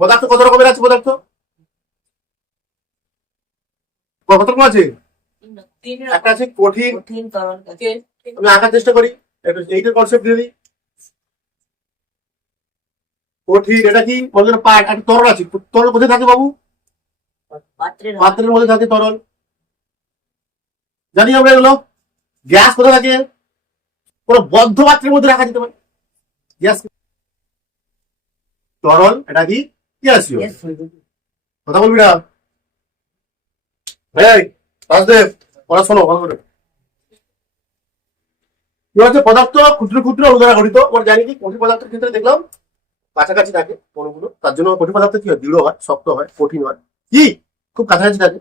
পদার্থ কত রকমের আছে? পদার্থ কত রকম আছে? একটা আছে কঠিন, আমি আঁকার চেষ্টা করি, একটু এইটার কনসেপ্ট দিয়ে দিই। কঠিন এটা কি বলছেন? পার্ট। একটা তরল আছে, তরল কোথায় থাকে বাবু? পাত্রের মধ্যে থাকে তরল, জানি আমরা এগুলো। গ্যাস কোথায় থাকে? কোন বদ্ধ পাত্রের মধ্যে রাখা যেতে পারে গ্যাস। তরল এটা কি গ্যাসীয়। কথা বলবি না? এই রাজদেব, পড়া শোনো ভালো করে। কি হচ্ছে? পদার্থ ক্ষুদ্র ক্ষুদ্র অণু দ্বারা গঠিত। আমরা জানি কি কঠিন পদার্থের ক্ষেত্রে দেখলাম কাছাকাছি থাকে অণুগুলো, তার জন্য কঠিন পদার্থ কি হয়? দৃঢ় হয়, শক্ত হয়, কঠিন হয়, কি খুব কাছাকাছি থাকে।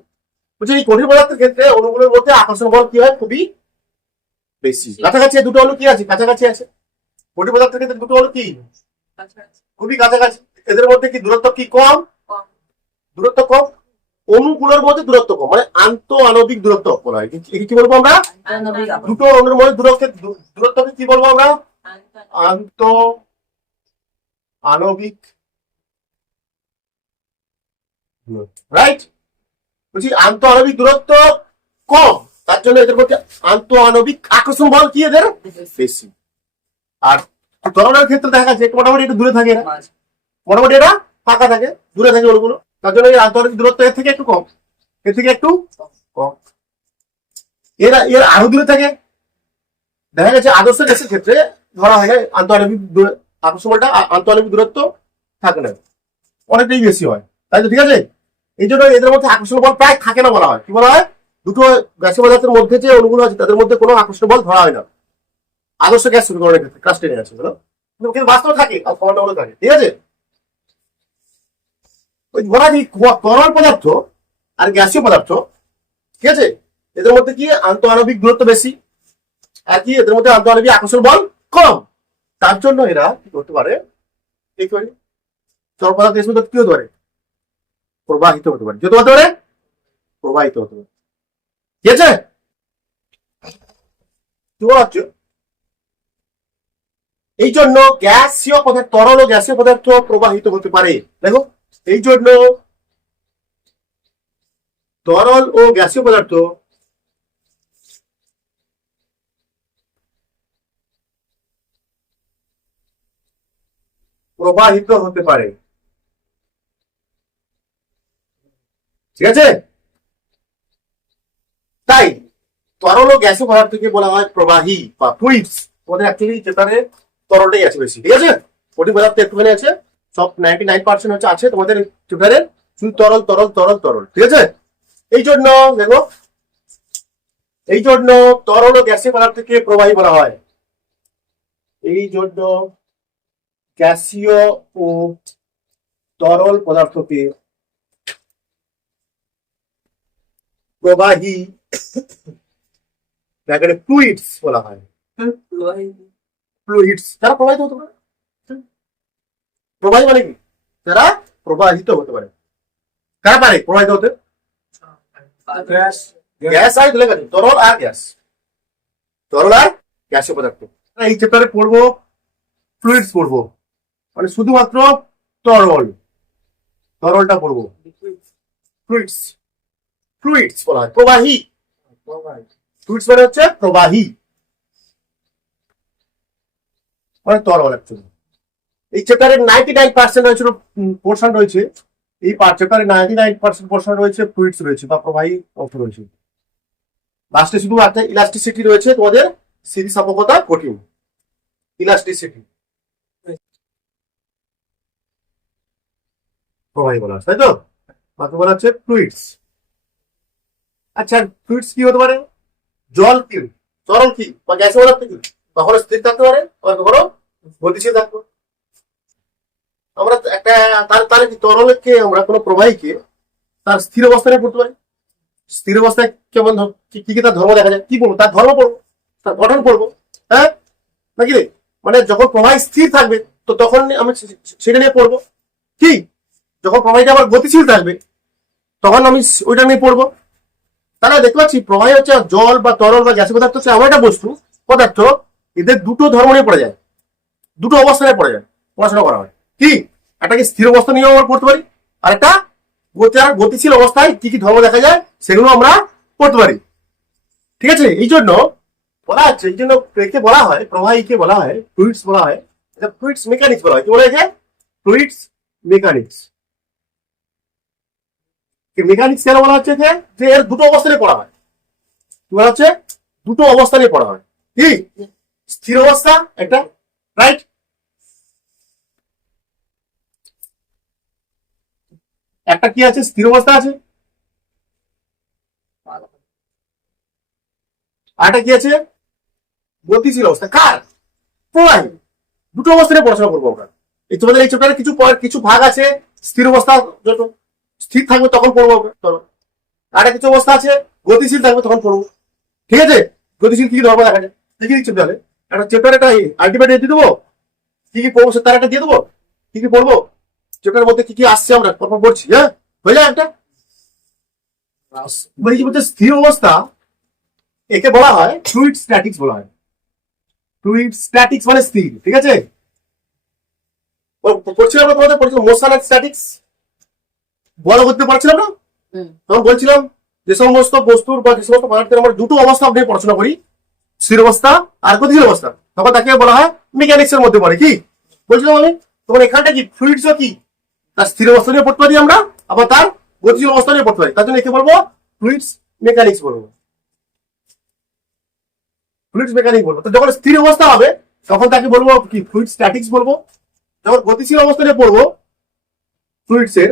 বলছি এই কঠিন পদার্থের ক্ষেত্রে অণুগুলোর মধ্যে আকর্ষণ বল কি হয়? খুবই বেশি। কাছাকাছি দুটো অণু কি আছে? কাছাকাছি আছে। কঠিন পদার্থের ক্ষেত্রে দুটো অণু কি খুবই কাছাকাছি। এদের মধ্যে কি দূরত্ব কি কম? দূরত্ব কম। অণুগুলোর মধ্যে দূরত্ব কম, মানে আন্ত আণবিক দূরত্ব বলা হয়। কি বলবো আমরা? দুটো অণুর মধ্যে দূরত্বকে কি বলবো আমরা? আন্ত আণবিক। রাইট। বলছি আন্ত আণবিক দূরত্ব কম, তার জন্য এদের মধ্যে আন্ত আণবিক আকর্ষণ বল কি এদের বেশি। আর তরলের ক্ষেত্রে দেখা যাচ্ছে মোটামুটি একটু দূরে থাকে, মোটামুটি এটা ফাঁকা থাকে, দূরে থাকে ওগুলো, তার জন্য এই আন্তঃআণবিক দূরত্ব এর থেকে একটু কম, এর থেকে একটু কম। এর আরো দূরে থাকে। দেখা গেছে আদর্শ গ্যাসের ক্ষেত্রে ধরা হয় না আন্তঃআণবিক আকর্ষণ বলটা, আন্তঃআণবিক দূরত্ব থাকে না, অনেকটাই বেশি হয়, তাই তো? ঠিক আছে। এই জন্য এদের মধ্যে আকর্ষণ বল প্রায় থাকে না বলা হয়। কি বলা হয়? দুটো গ্যাসীয় পদার্থের মধ্যে যে অণুগুলো আছে তাদের মধ্যে কোনো আকর্ষণ বল ধরা হয় না আদর্শ গ্যাস শুরুকরণের ক্ষেত্রে। ক্লাস 10 আছে কিন্তু বাস্তব থাকে আর ফর্মুলা থাকে। ঠিক আছে। ওই বলা যে তরল পদার্থ আর গ্যাসীয় পদার্থ, ঠিক আছে, এদের মধ্যে কি আন্তঃআণবিক দূরত্ব বেশি, আর কি এদের মধ্যে আন্তঃআণবিক আকর্ষণ বল কম। তার জন্য এরা কি করতে পারে? তরল পদার্থ এর মধ্যে কি হতে পারে? প্রবাহিত হতে পারে। যেতে হতে পারে, প্রবাহিত হতে পারে। ঠিক আছে। কি বলা হচ্ছে? এই জন্য গ্যাসীয় পদার্থ, তরল ও গ্যাসীয় পদার্থ প্রবাহিত হতে পারে। দেখো, এই জন্য তরল ও গ্যাসীয় পদার্থ প্রবাহিত হতে পারে। ঠিক আছে। তাই তরল ও গ্যাসীয় পদার্থকে বলা হয় প্রবাহী বা ফ্লুইডস। তোমাদের অ্যাকচুয়ালি যেটারে তরলটাই আছে বেশি। ঠিক আছে। কঠিন পদার্থ একটুখানি আছে, সব 99% হচ্ছে আছে তোমাদের চুটারে শুধু তরল তরল তরল তরল। ঠিক আছে। এই জন্য দেখো, এই জন্য তরল ও গ্যাসীয় পদার্থকে প্রবাহী বলা হয়। এই জন্য গ্যাসীয় ও তরল পদার্থকে প্রবাহী ফ্লুইডস বলা হয়। ফ্লুইডস যারা প্রবাহিত হতে পারে। প্রবাহী মানে কি? যারা প্রবাহিত হতে পারে। কারা পারে প্রবাহিত হতে? গ্যাস আর তরল আর গ্যাস, তরল আর গ্যাসীয় পদার্থ। এই চ্যাপ্টারে পড়বো ফ্লুইডস পড়বো, মানে শুধুমাত্র তরল, তরলটা পড়বো। ফ্লুইডস, ফ্লুইডস বলা হয় প্রবাহী। ফ্লুইডস মানে হচ্ছে প্রবাহী, মানে তরল। অ্যাকচুয়ালি এই চ্যাপ্টারে 99% রয়েছে পোর্শন রয়েছে, এই চ্যাপ্টারে 99% পোর্শন রয়েছে ফ্লুইডস রয়েছে বা প্রবাহী অংশ রয়েছে। লাস্টে শুধু একটা ইলাস্টিসিটি রয়েছে, তোমাদের স্থিতিস্থাপকতা কঠিন ইলাস্টিসিটি প্রবাহী বলা হয়, তাই তো? বাকি বলা হচ্ছে ফ্লুইডস। আচ্ছা, ফ্লুইডস কি হতে পারে? জল কি, তরল কি বা গ্যাসীয় পদার্থ কি? কখনো স্থির থাকতে পারে, কখনো গতিশীল থাকতে পারে। আমরা একটা তার কি তরলকে আমরা কোনো প্রবাহীকে তার স্থির অবস্থায় পড়তে পারি। স্থির অবস্থায় কেমন কি কি তার ধর্ম দেখা যায়? কি বলবো? তার ধর্ম পড়বো, তার গঠন পড়বো, হ্যাঁ নাকি রে? মানে যখন প্রবাহী স্থির থাকবে তো তখন আমি সেটা নিয়ে পড়বো। কি যখন প্রবাহীটা আবার গতিশীল থাকবে তখন আমি ওইটা নিয়ে পড়বো। তাহলে দেখতে পাচ্ছি প্রবাহী হচ্ছে জল বা তরল বা গ্যাসীয় পদার্থ হচ্ছে এমন একটা বস্তু পদার্থ, এদের দুটো ধর্ম নিয়ে পড়ে যায়, দুটো অবস্থানে পড়ে যায়, পড়াশোনা করা হয়। কি একটাকে স্থির অবস্থা নিয়েও আমরা পড়তে পারি, আর একটা গতিশীল অবস্থায় কি কি ধর্ম দেখা যায় সেগুলো আমরা পড়তে পারি। ঠিক আছে, এই জন্য বলা হচ্ছে, এই জন্য একে বলা হয়, প্রবাহীকে বলা হয় ফ্লুইডস বলা হয়, এটা ফ্লুইডস মেকানিক্স বলা হয়। কি বলা হয়? Fluids mechanics. মেকানিক্স কেন বলা হচ্ছে? যে এর দুটো অবস্থা নিয়ে পড়া হয়। কি বলা হচ্ছে? দুটো অবস্থা নিয়ে পড়া হয়। কি? স্থির অবস্থা একটা, রাইট? একটা কি আছে? স্থির অবস্থা আছে। আরেকটা কি আছে? গতিশীল অবস্থা। কার? প্রবাহী। দুটো অবস্থা নিয়ে পড়াশোনা করবো আমরা। এই তোমাদের এই চ্যাপ্টারে কিছু ভাগ আছে স্থির অবস্থা, যত স্থির থাকবে তখন পড়বো আমরা। ধরো আরেকটা কিছু অবস্থা আছে গতিশীল থাকবে তখন পড়বো। ঠিক আছে, গতিশীল কি কি ধর্ম দেখা যায় দেখে দিচ্ছি। তাহলে একটা চ্যাপ্টার একটা আলটিমেট দিয়ে দেবো, কি কি পড়বো তার একটা দিয়ে দেবো, কি কি পড়বো চ্যাপ্টারের মধ্যে কি কি আসছে আমরা পরপর পড়ছি। হ্যাঁ, হয়ে যায় একটা। এই যে স্থির অবস্থা, একে বলা হয় ফ্লুইড স্ট্যাটিক্স বলা হয়। ফ্লুইড স্ট্যাটিক্স মানে স্থির। ঠিক আছে, পড়ছিলাম না তোমাদের, পড়ছিলাম মোশন আর স্ট্যাটিক্স, বল করতে পারছিলাম না তখন বলছিলাম যে সমস্ত বস্তুর বা যে সমস্ত পদার্থের আমরা দুটো অবস্থা আপনি পড়াশোনা করি, স্থির অবস্থা আর গতিশীল অবস্থা, তখন তাকে বলা হয় মেকানিক্স এর মধ্যে পড়ে। কি বলছিলাম আমি? তখন এখানটা কি ফ্লুইডস কি তার স্থির অবস্থা নিয়ে পড়তে পারি আমরা, আবার তার গতিশীল অবস্থা নিয়ে পড়তে পারি। তার জন্য একে বলবো ফ্লুইডস মেকানিক্স বলবো, ফ্লুইডস মেকানিক্স বলবো। তো যখন স্থির অবস্থা হবে তখন তাকে বলবো কি ফ্লুইড স্ট্যাটিক্স বলবো। যখন গতিশীল অবস্থা নিয়ে পড়বো ফ্লুইডস এর,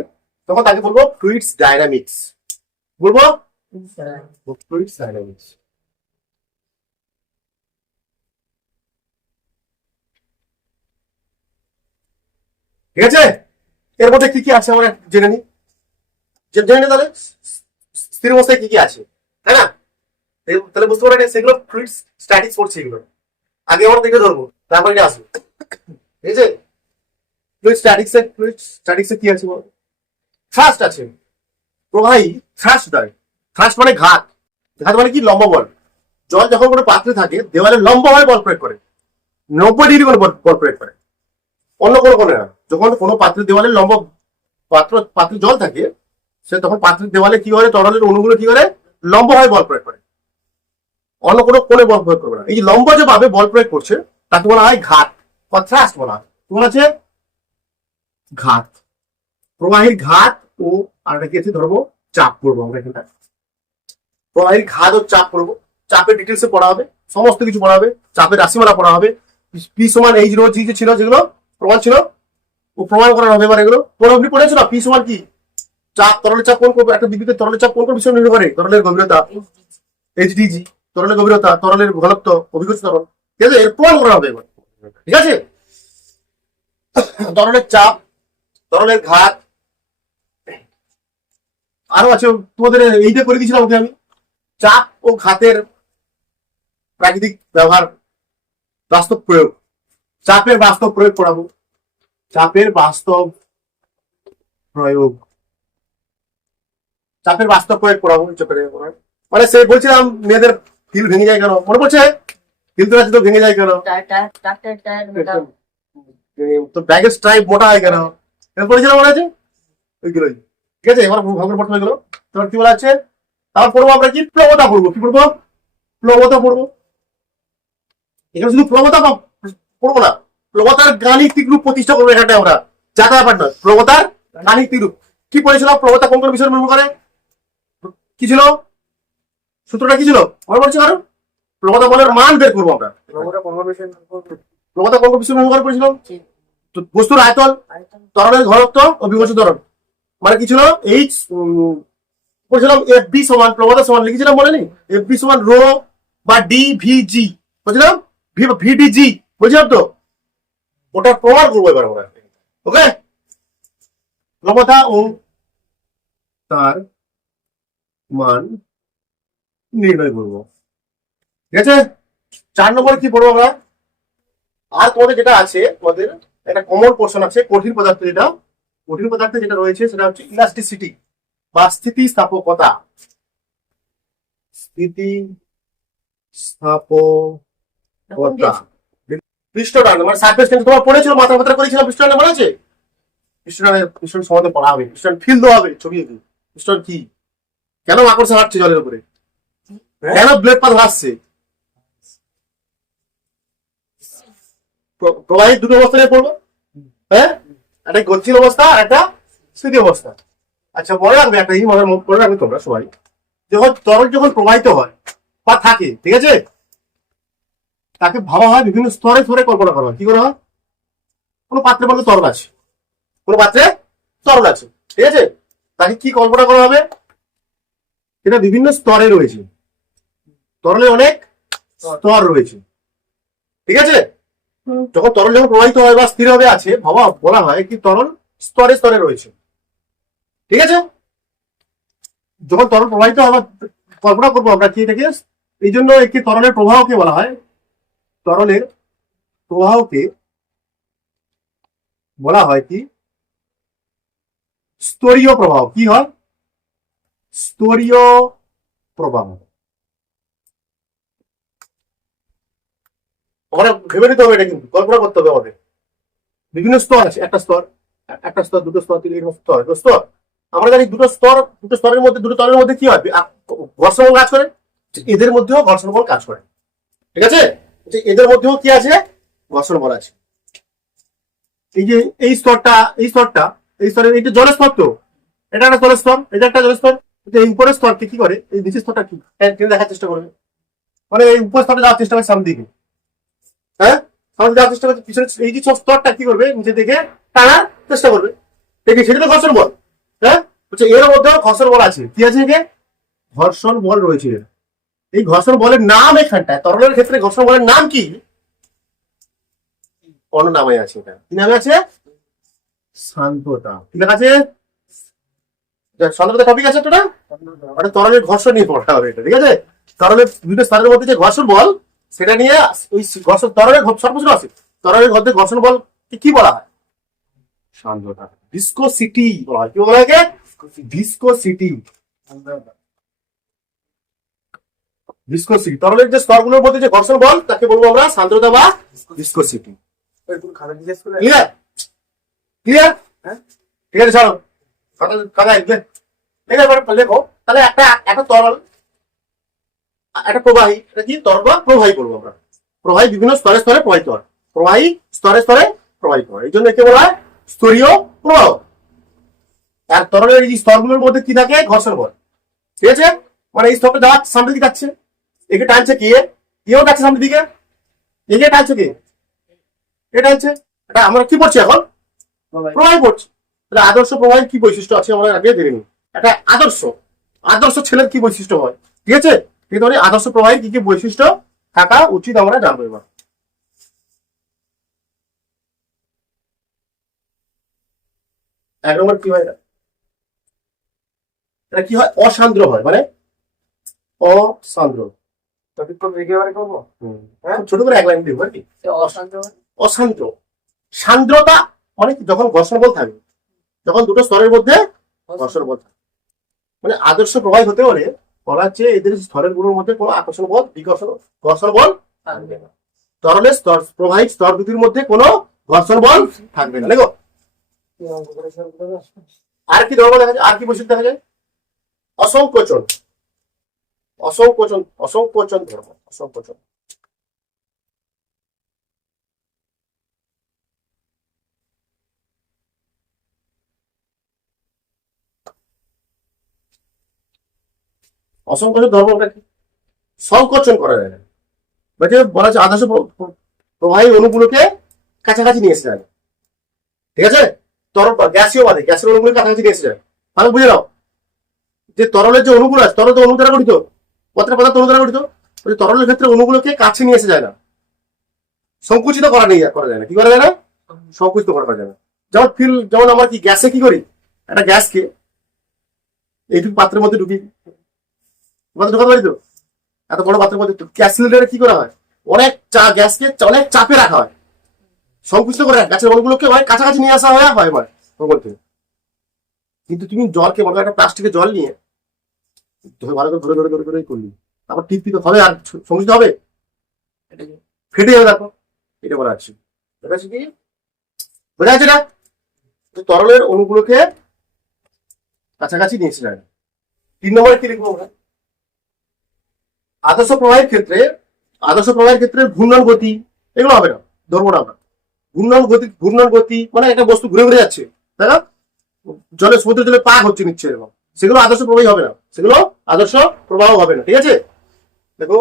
তখন তাকে বলবো ফ্লুইডস ডায়নামিক্স বলবো, ফ্লুইডস ডায়নামিক্স। ঠিক আছে, এর মধ্যে কি কি আছে আমরা জেনে নিই। জেনে নিই তাহলে স্থির অবস্থায় কি কি আছে, তাই না? তাহলে বুঝতে পারেন সেগুলো ফ্লুইড স্ট্যাটিক্স পড়ছে এগুলো। আগে আমরা দেখে ধরবো, তারপরে এটা আসবে। ঠিক আছে, ফ্লুইড স্ট্যাটিক্সে কি আছে বল? থ্রাস্ট আছে, প্রবাহী থ্রাস্ট দেয়। থ্রাস্ট মানে ঘাত। ঘাত মানে কি? লম্ব বল। জল যখন কোনো পাত্রে থাকে দেওয়ালে লম্বভাবে বল প্রয়োগ করে, 90 ডিগ্রি করে বল প্রয়োগ করে, অন্য কোনো কোণে না। যখন কোনো পাত্রের দেওয়ালে লম্ব পাত্রে জল থাকে, সে তখন পাত্রের দেওয়ালে কি করে, তরলের অণুগুলো কি করে, লম্বভাবে বল প্রয়োগ করে, অন্য কোনো কোণে বল প্রয়োগ করবে না। এই যে লম্ব যে ভাবে বল প্রয়োগ করছে তাকে বলা হয় ঘাত বা থ্রাস্ট বলা হয়। তোমার আছে ঘাত, প্রবাহীর ঘাত ও আরেকটা কি আছে ধরবো চাপ পড়বো আমরা এখানটা। প্রবাহীর ঘাত ও চাপ পড়বো, চাপের ডিটেলসে পড়া হবে, সমস্ত কিছু পড়া হবে, চাপের রাশিমালা পড়া হবে, পি সমান এইচ রো জি যে ছিল যেগুলো প্রমাণ ছিল ও প্রমাণ করা হবে। এবার এগুলো তোমরা আপনি পড়েছো না, পি সমান কি? চাপ, তরলের চাপ কোন করবে, একটা বিদ্যুতের তরলের চাপ কোন কোন বিষয় নির্ভর করে? তরলের গভীরতা এইচডিজি, তরলের গভীরতা, তরলের ঘনত্ব, অভিকর্ষ তরল। ঠিক আছে, এর প্রমাণ করা হবে এবার। ঠিক আছে, তরলের চাপ, তরলের ঘাত, আরো আছে তোমাদের এইটা করে দিয়েছিলাম ওকে আমি। চাপ ও ঘাতের প্রাকৃতিক ব্যবহার, বাস্তব প্রয়োগ, চাপের বাস্তব প্রয়োগ পড়াবো, চাপের বাস্তব প্রয়োগ, চাপের বাস্তব প্রয়োগ পড়াবো। মানে সে বলছিলাম মেয়েদের হিল ভেঙে যায় কেন, মনে পড়ছে? হিল তোলা জুতো ভেঙে যায় কেন, তো ব্যাগের স্ট্রাইপ মোটা হয় কেন, পড়েছিলাম মনে আছে ওইগুলোই। ঠিক আছে, এবার ভাগ করে পড়তে হবে এগুলো। তোমার কি বলা আছে? তারপর পড়বো আমরা কি প্লবতা পড়বো। কি পড়বো? প্লবতা পড়বো। এখানে শুধু প্লবতা পড়বো না, প্লবতার গাণিতিক রূপ প্রতিষ্ঠা করবো এখানটা আমরা, যাতা ব্যাপার নয়। প্লবতার গাণিতিক রূপ কি পড়েছিলাম? প্লবতা কোন কোন বিষয় নির্ভর করে, কি ছিল সূত্রটা, কি ছিল মনে পড়ছে কারণ? প্লবতা বলের মান বের করবো আমরা। প্লবতা কোন কোন বিষয় নির্ভর করেছিলাম? বস্তুর আয়তন, তরলের ঘনত্ব ও বিভব ত্বরণ। মানে কি ছিল? এইচ বলছিলাম এফ বি সমান, প্রবতা সমান লিখেছিলাম বলে নি, এফ বি সমান রো বা ডি ভি জি বলছিলাম, ভিডিজি বলছিলাম তো, ওটা প্রমাণ করবো এবার আমরা। ওকে, প্রবতা ও তার মান নির্ণয় করবো। ঠিক আছে, 4 নম্বরে কি পড়বো আমরা? আর তোমাদের যেটা আছে, তোমাদের একটা কমন পোর্শন আছে কঠিন পদার্থ। যেটা কঠিন পদার্থে যেটা রয়েছে সেটা হচ্ছে ইলাস্টিসিটি বা স্থিতিস্থাপকতা। স্থিতিস্থাপকতা, পৃষ্ঠটান মানে সারফেস টেন্স। তোমার পড়েছিল, মাথা ব্যথা করেছিলাম পৃষ্ঠটান, মনে আছে? পিস্টন সম্বন্ধে পড়া হবে, পিস্টন ফিল দেওয়া হবে, ছবি এঁকে পিস্টন কি, কেন মাকড়সা হাঁটছে জলের উপরে, কেন ব্লেড পাত ভাসছে। প্রবাহিত দুটো অবস্থা নিয়ে পড়বো, হ্যাঁ, একটা গতিশীল অবস্থা আর একটা স্থিতি অবস্থা। আচ্ছা মনে রাখবে একটা জিনিস, মনে রাখবে তোমরা সবাই, যখন তরল যখন প্রবাহিত হয় বা থাকে, ঠিক আছে, তাকে ভাবা হয় বিভিন্ন স্তরে স্তরে কল্পনা করা হয়। কি করা হয়, কোনো পাত্রে মধ্যে তরল আছে, কোনো পাত্রে তরল আছে, ঠিক আছে, তাকে কি কল্পনা করা হবে, এটা বিভিন্ন স্তরে রয়েছে, তরলে অনেক স্তর রয়েছে, ঠিক আছে। যখন তরল যখন প্রবাহিত হয় বা স্থির হবে আছে, ভাবা বলা হয় কি তরল স্তরে স্তরে রয়েছে, ঠিক আছে। যখন তরল প্রবাহিত হয়, কল্পনা করবো আমরা কি এটাকে, এই জন্য একটি তরলের প্রবাহকে বলা হয়, তরলের প্রবাহকে বলা হয় কি স্তরীয় প্রবাহ। কি হয়, স্তরীয় প্রবাহ। আমরা ভেবে নিতে হবে, এটা কিন্তু কল্পনা করতে হবে আমাদের। বিভিন্ন স্তর আছে, একটা স্তর, একটা স্তর, দুটো স্তর, তিনটে স্তর, স্তর। আমরা জানি দুটো স্তরের মধ্যে, দুটো তলের মধ্যে কি হয়, ঘর্ষণ বল কাজ করে, এদের মধ্যেও ঘর্ষণ বল কাজ করে, ঠিক আছে। এদের মধ্যেও কি আছে, ঘর্ষণ বল আছে। এই যে এই স্তরটা, এই স্তরটা, এই স্তরের এইটা জলের স্তর, তো এটা একটা জলের স্তর, এটা একটা জলের স্তর। এই উপরের স্তরকে কি করে, এই নিচের স্তরটা কি দেখার চেষ্টা করবে, মানে এই উপর স্তরে যাওয়ার চেষ্টা করে সামনে দিকে, হ্যাঁ, সামনে যাওয়ার চেষ্টা করছে, পিছনে এই যে স্তরটা কি করবে, নিচে দিকে টানার চেষ্টা করবে, দেখি সেটা তো ঘর্ষণ বল, হ্যাঁ, বলছে এর মধ্যে ঘর্ষণ বল আছে। কি আছে, একে ঘর্ষণ বল রয়েছে। এই ঘর্ষণ বলের নাম এখানটায়, তরলের ক্ষেত্রে ঘর্ষণ বলের নাম কি, অন্য নামে আছে। এটা কি নামে আছে, সান্দ্রতা। কি লেখা আছে, সান্দ্রতা টপিক আছে একটা, ওটা তরলের ঘর্ষণ নিয়ে পড়া হবে এটা, ঠিক আছে। তরলের বিভিন্ন স্তরের মধ্যে যে ঘর্ষণ বল, সেটা নিয়ে ওই ঘর্ষণ তরলের সর্বপ্রথম আছে, তরলের মধ্যে ঘর্ষণ বল কি বলা হয়, সান্দ্রতা, ভিসকোসিটি বলা হয়। কি বলা হয়, ভিসকোসিটি, ভিসকোসিটি। তরলের যে স্তরগুলোর মধ্যে যে ঘর্ষণ বল, তাকে বলবো আমরা সান্দ্রতা বা ভিসকোসিটি। ক্লিয়ার, ক্লিয়ার, ঠিক আছে। চলো কথা লেখো তাহলে, একটা তরল, একটা প্রবাহী, এটা কি তরল বা প্রবাহী বলবো আমরা। প্রবাহী বিভিন্ন স্তরে স্তরে প্রবাহিত হয়, প্রবাহী স্তরে স্তরে প্রবাহিত হয়, এই জন্য একে বলা হয় স্তরীয় প্রবাহ। আর তরলের এই স্তরগুলোর মধ্যে কি থাকে, ঘর্ষণ বল, ঠিক আছে। মানে এই স্তরটা যাওয়ার সামনের দিকে যাচ্ছে, একে টানছে কি, কেউ যাচ্ছে সামনের দিকে, একে টানছে কি, এটা হচ্ছে, এটা আমরা কি পড়ছি এখন, প্রবাহী পড়ছি। তাহলে আদর্শ প্রবাহীর কি বৈশিষ্ট্য আছে আমরা আগে জেনে নিই। একটা আদর্শ ছেলের কি বৈশিষ্ট্য হয়, ঠিক আছে। কিন্তু আদর্শ প্রবাহীর কি কি বৈশিষ্ট্য থাকা উচিত আমরা জানবো এবার। এক নম্বর কি হয়, এটা কি হয়, অসান্দ্র হয়, মানে অসান্দ্র। ছোট করে এক লাইন দিব আর কি, অসান্দ্র। সান্দ্রতা মানে যখন ঘর্ষণ বল থাকে, যখন দুটো স্তরের মধ্যে ঘর্ষণ বল থাকে, মানে আদর্শ প্রবাহী হতে হলে বলা হচ্ছে এদের স্তরের গুলোর মধ্যে কোনো আকর্ষণ বল, বিকর্ষণ, ঘর্ষণ বল থাকবে না। তরলের স্তর, প্রবাহিত স্তর দুটির মধ্যে কোনো ঘর্ষণ বল থাকবে না। দেখো আর কি ধর্ম দেখা যায়, আর কি বৈশিষ্ট্য দেখা যায়, অসংকোচন, অসংকোচন ধর্ম, অসংকোচন। অসংকোচন ধর্মটা কি, সংকোচন করা যায় না, বলা হচ্ছে আদর্শ প্রবাহী অণুগুলোকে কাছাকাছি নিয়ে এসে যায়, ঠিক আছে। তরল গ্যাসীয় বাদে গ্যাসের অণুগুলো কাছাকাছি নিয়ে এসে যায়। আমি বুঝে নাও যে তরলের যে অণুগুলো আছে, তরল তো অণু দ্বারা গঠিত, প্রত্যেকটা পদার্থ অণু দ্বারা গঠিত, তরলের ক্ষেত্রে অণুগুলোকে কাছে নিয়ে এসে যায় না, সংকুচিত করা যায় না। কি করা যায় না, সংকুচিত করা যায় না। যেমন আমরা কি গ্যাসে কি করি, একটা গ্যাসকে এইটুকু পাত্রের মধ্যে ঢুকি, ঢোকাতে পারি তো, এত বড় পাত্রের মধ্যে গ্যাস সিলিন্ডারে কি করা হয়, অনেক গ্যাসকে অনেক চাপে রাখা হয়, সংকুচিত করে গ্যাসের অণুগুলোকে অনেক কাছাকাছি নিয়ে আসা হয় মধ্যে। কিন্তু তুমি জলকে বলো, একটা প্লাস্টিকের জল নিয়ে ভালো করে ধরে ধরে ধরে ধরে করলি, তারপর টিপি তো হবে, আর সংকুচিত হবে, ফেটে যাবে। দেখো এটা বলা আছে, এটা কি বোঝা যাচ্ছে না, তরলের অণুগুলোকে কাছাকাছি নিয়ে এসে যায়। 3 নম্বরে কি লিখবো আমরা? আদর্শ প্রবাহের ক্ষেত্রে ঘূর্ণন গতি এগুলো হবে না, ধরবো না আমরা। ঘূর্ণন গতি মানে একটা বস্তু ঘুরে ঘুরে যাচ্ছে, তাই না? সমুদ্র জলে পাক হচ্ছে নিচ্ছে এরকম, সেগুলো আদর্শ প্রবাহী হবে না, সেগুলো আদর্শ প্রবাহ হবে না। ঠিক আছে, দেখো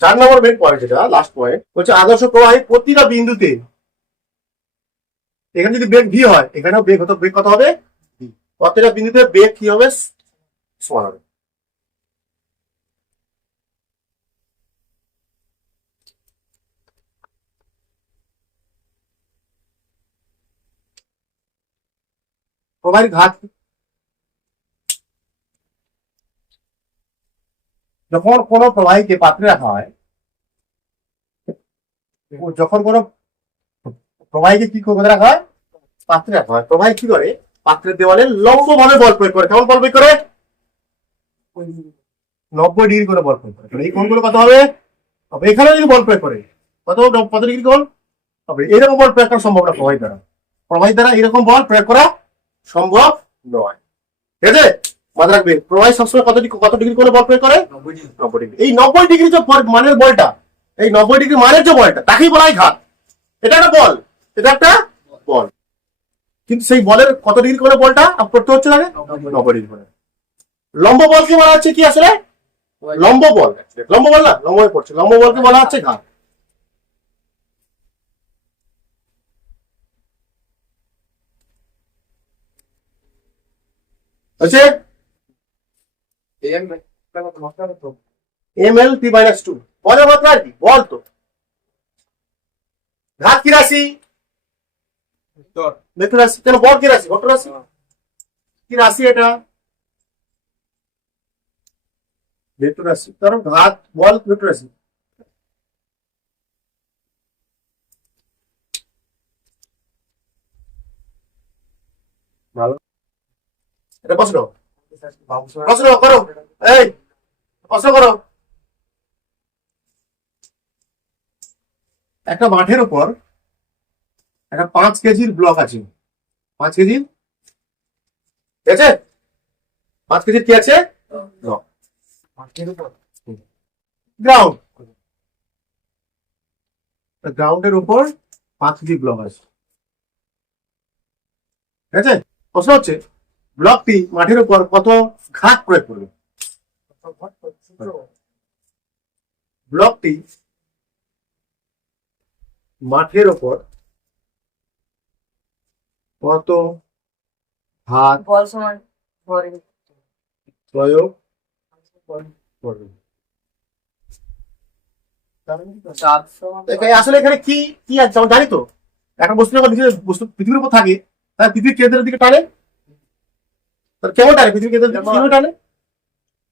4 নম্বর মেন পয়েন্ট, যেটা লাস্ট পয়েন্ট হচ্ছে আদর্শ প্রবাহী প্রতিটা বিন্দুতে, এখানে যদি বেগ ভি হয়, এখানেও বেগ কত হবে? ভি। প্রতিটা বিন্দুতে বেগ কি হবে? সমান হবে। প্রবাহীর ঘাত, যখন কোনো প্রবাহীকে পাত্রে রাখা হয়, যখন কোনো প্রবাহীকে কি করে রাখা হয়? পাত্রে রাখা হয়। প্রবাহী কি করে? পাত্রের দেওয়ালে লম্বভাবে বল প্রয়োগ করে। কেমন বল প্রয়োগ করে? 90 ডিগ্রি করে বল প্রয়োগ করে। এই কোণগুলো কত হবে? এখানে যদি বল প্রয়োগ করে কত ডিগ্রি কোণ হবে? এরকম বল প্রয়োগ করা সম্ভব না প্রবাহী দ্বারা এরকম বল প্রয়োগ করা সম্ভব নয়। ঠিক আছে, মাথায় রাখবে, প্রবাহী সবসময় কত ডিগ্রি কোণে বল প্রয়োগ করে? 90 ডিগ্রি। এই 90 ডিগ্রি যে মানের বলটা, এই 90 ডিগ্রি মানের যে বলটা, তাকেই বলা হয় ঘাত। এটা একটা বল, এটা একটা বল, কিন্তু সেই বলের কত ডিগ্রি করে বলটা করতে হচ্ছে তাকে? 90 ডিগ্রি করে। লম্ব বলকে বলা হচ্ছে কি আসলে? লম্ব বল না, লম্ব হয়ে পড়ছে, লম্ব বলকে বলা হচ্ছে ঘাত। হচ্ছে ml p-2 বলের মাত্রা আর কি? বল তো। ঘাত কি রাশি? ভেক্টর রাশি। কেন বল কি রাশি? ভেক্টর রাশি। কি রাশি এটা? ভেক্টর রাশি। কারণ ঘাত বল ভেক্টর রাশি। ভালো, এটা প্রশ্ন করো, এই প্রশ্ন করো। একটা মাঠের উপর একটা 5 কেজির ব্লক আছে, 5 কেজির, ঠিক আছে? 5 কেজির কি আছে? ব্লক। গ্রাউন্ড, গ্রাউন্ডের উপর 5 কেজি ব্লক আছে, ঠিক আছে? প্রশ্ন হচ্ছে ব্লকটি মাঠের উপর কত ঘাত প্রয়োগ করবে? ব্লকটি মাঠের উপর কত ঘাত বল সমান প্রয়োগ করবে? আসলে এখানে কি কি আছে আমরা জানি তো। একটা বস্তু যখন বস্তু পৃথিবীর উপর থাকে, তার পৃথিবীর কেন্দ্রের দিকে টানে, তার কেমন টানে? পৃথিবীর কেন্দ্রের দিকে কিভাবে টানে?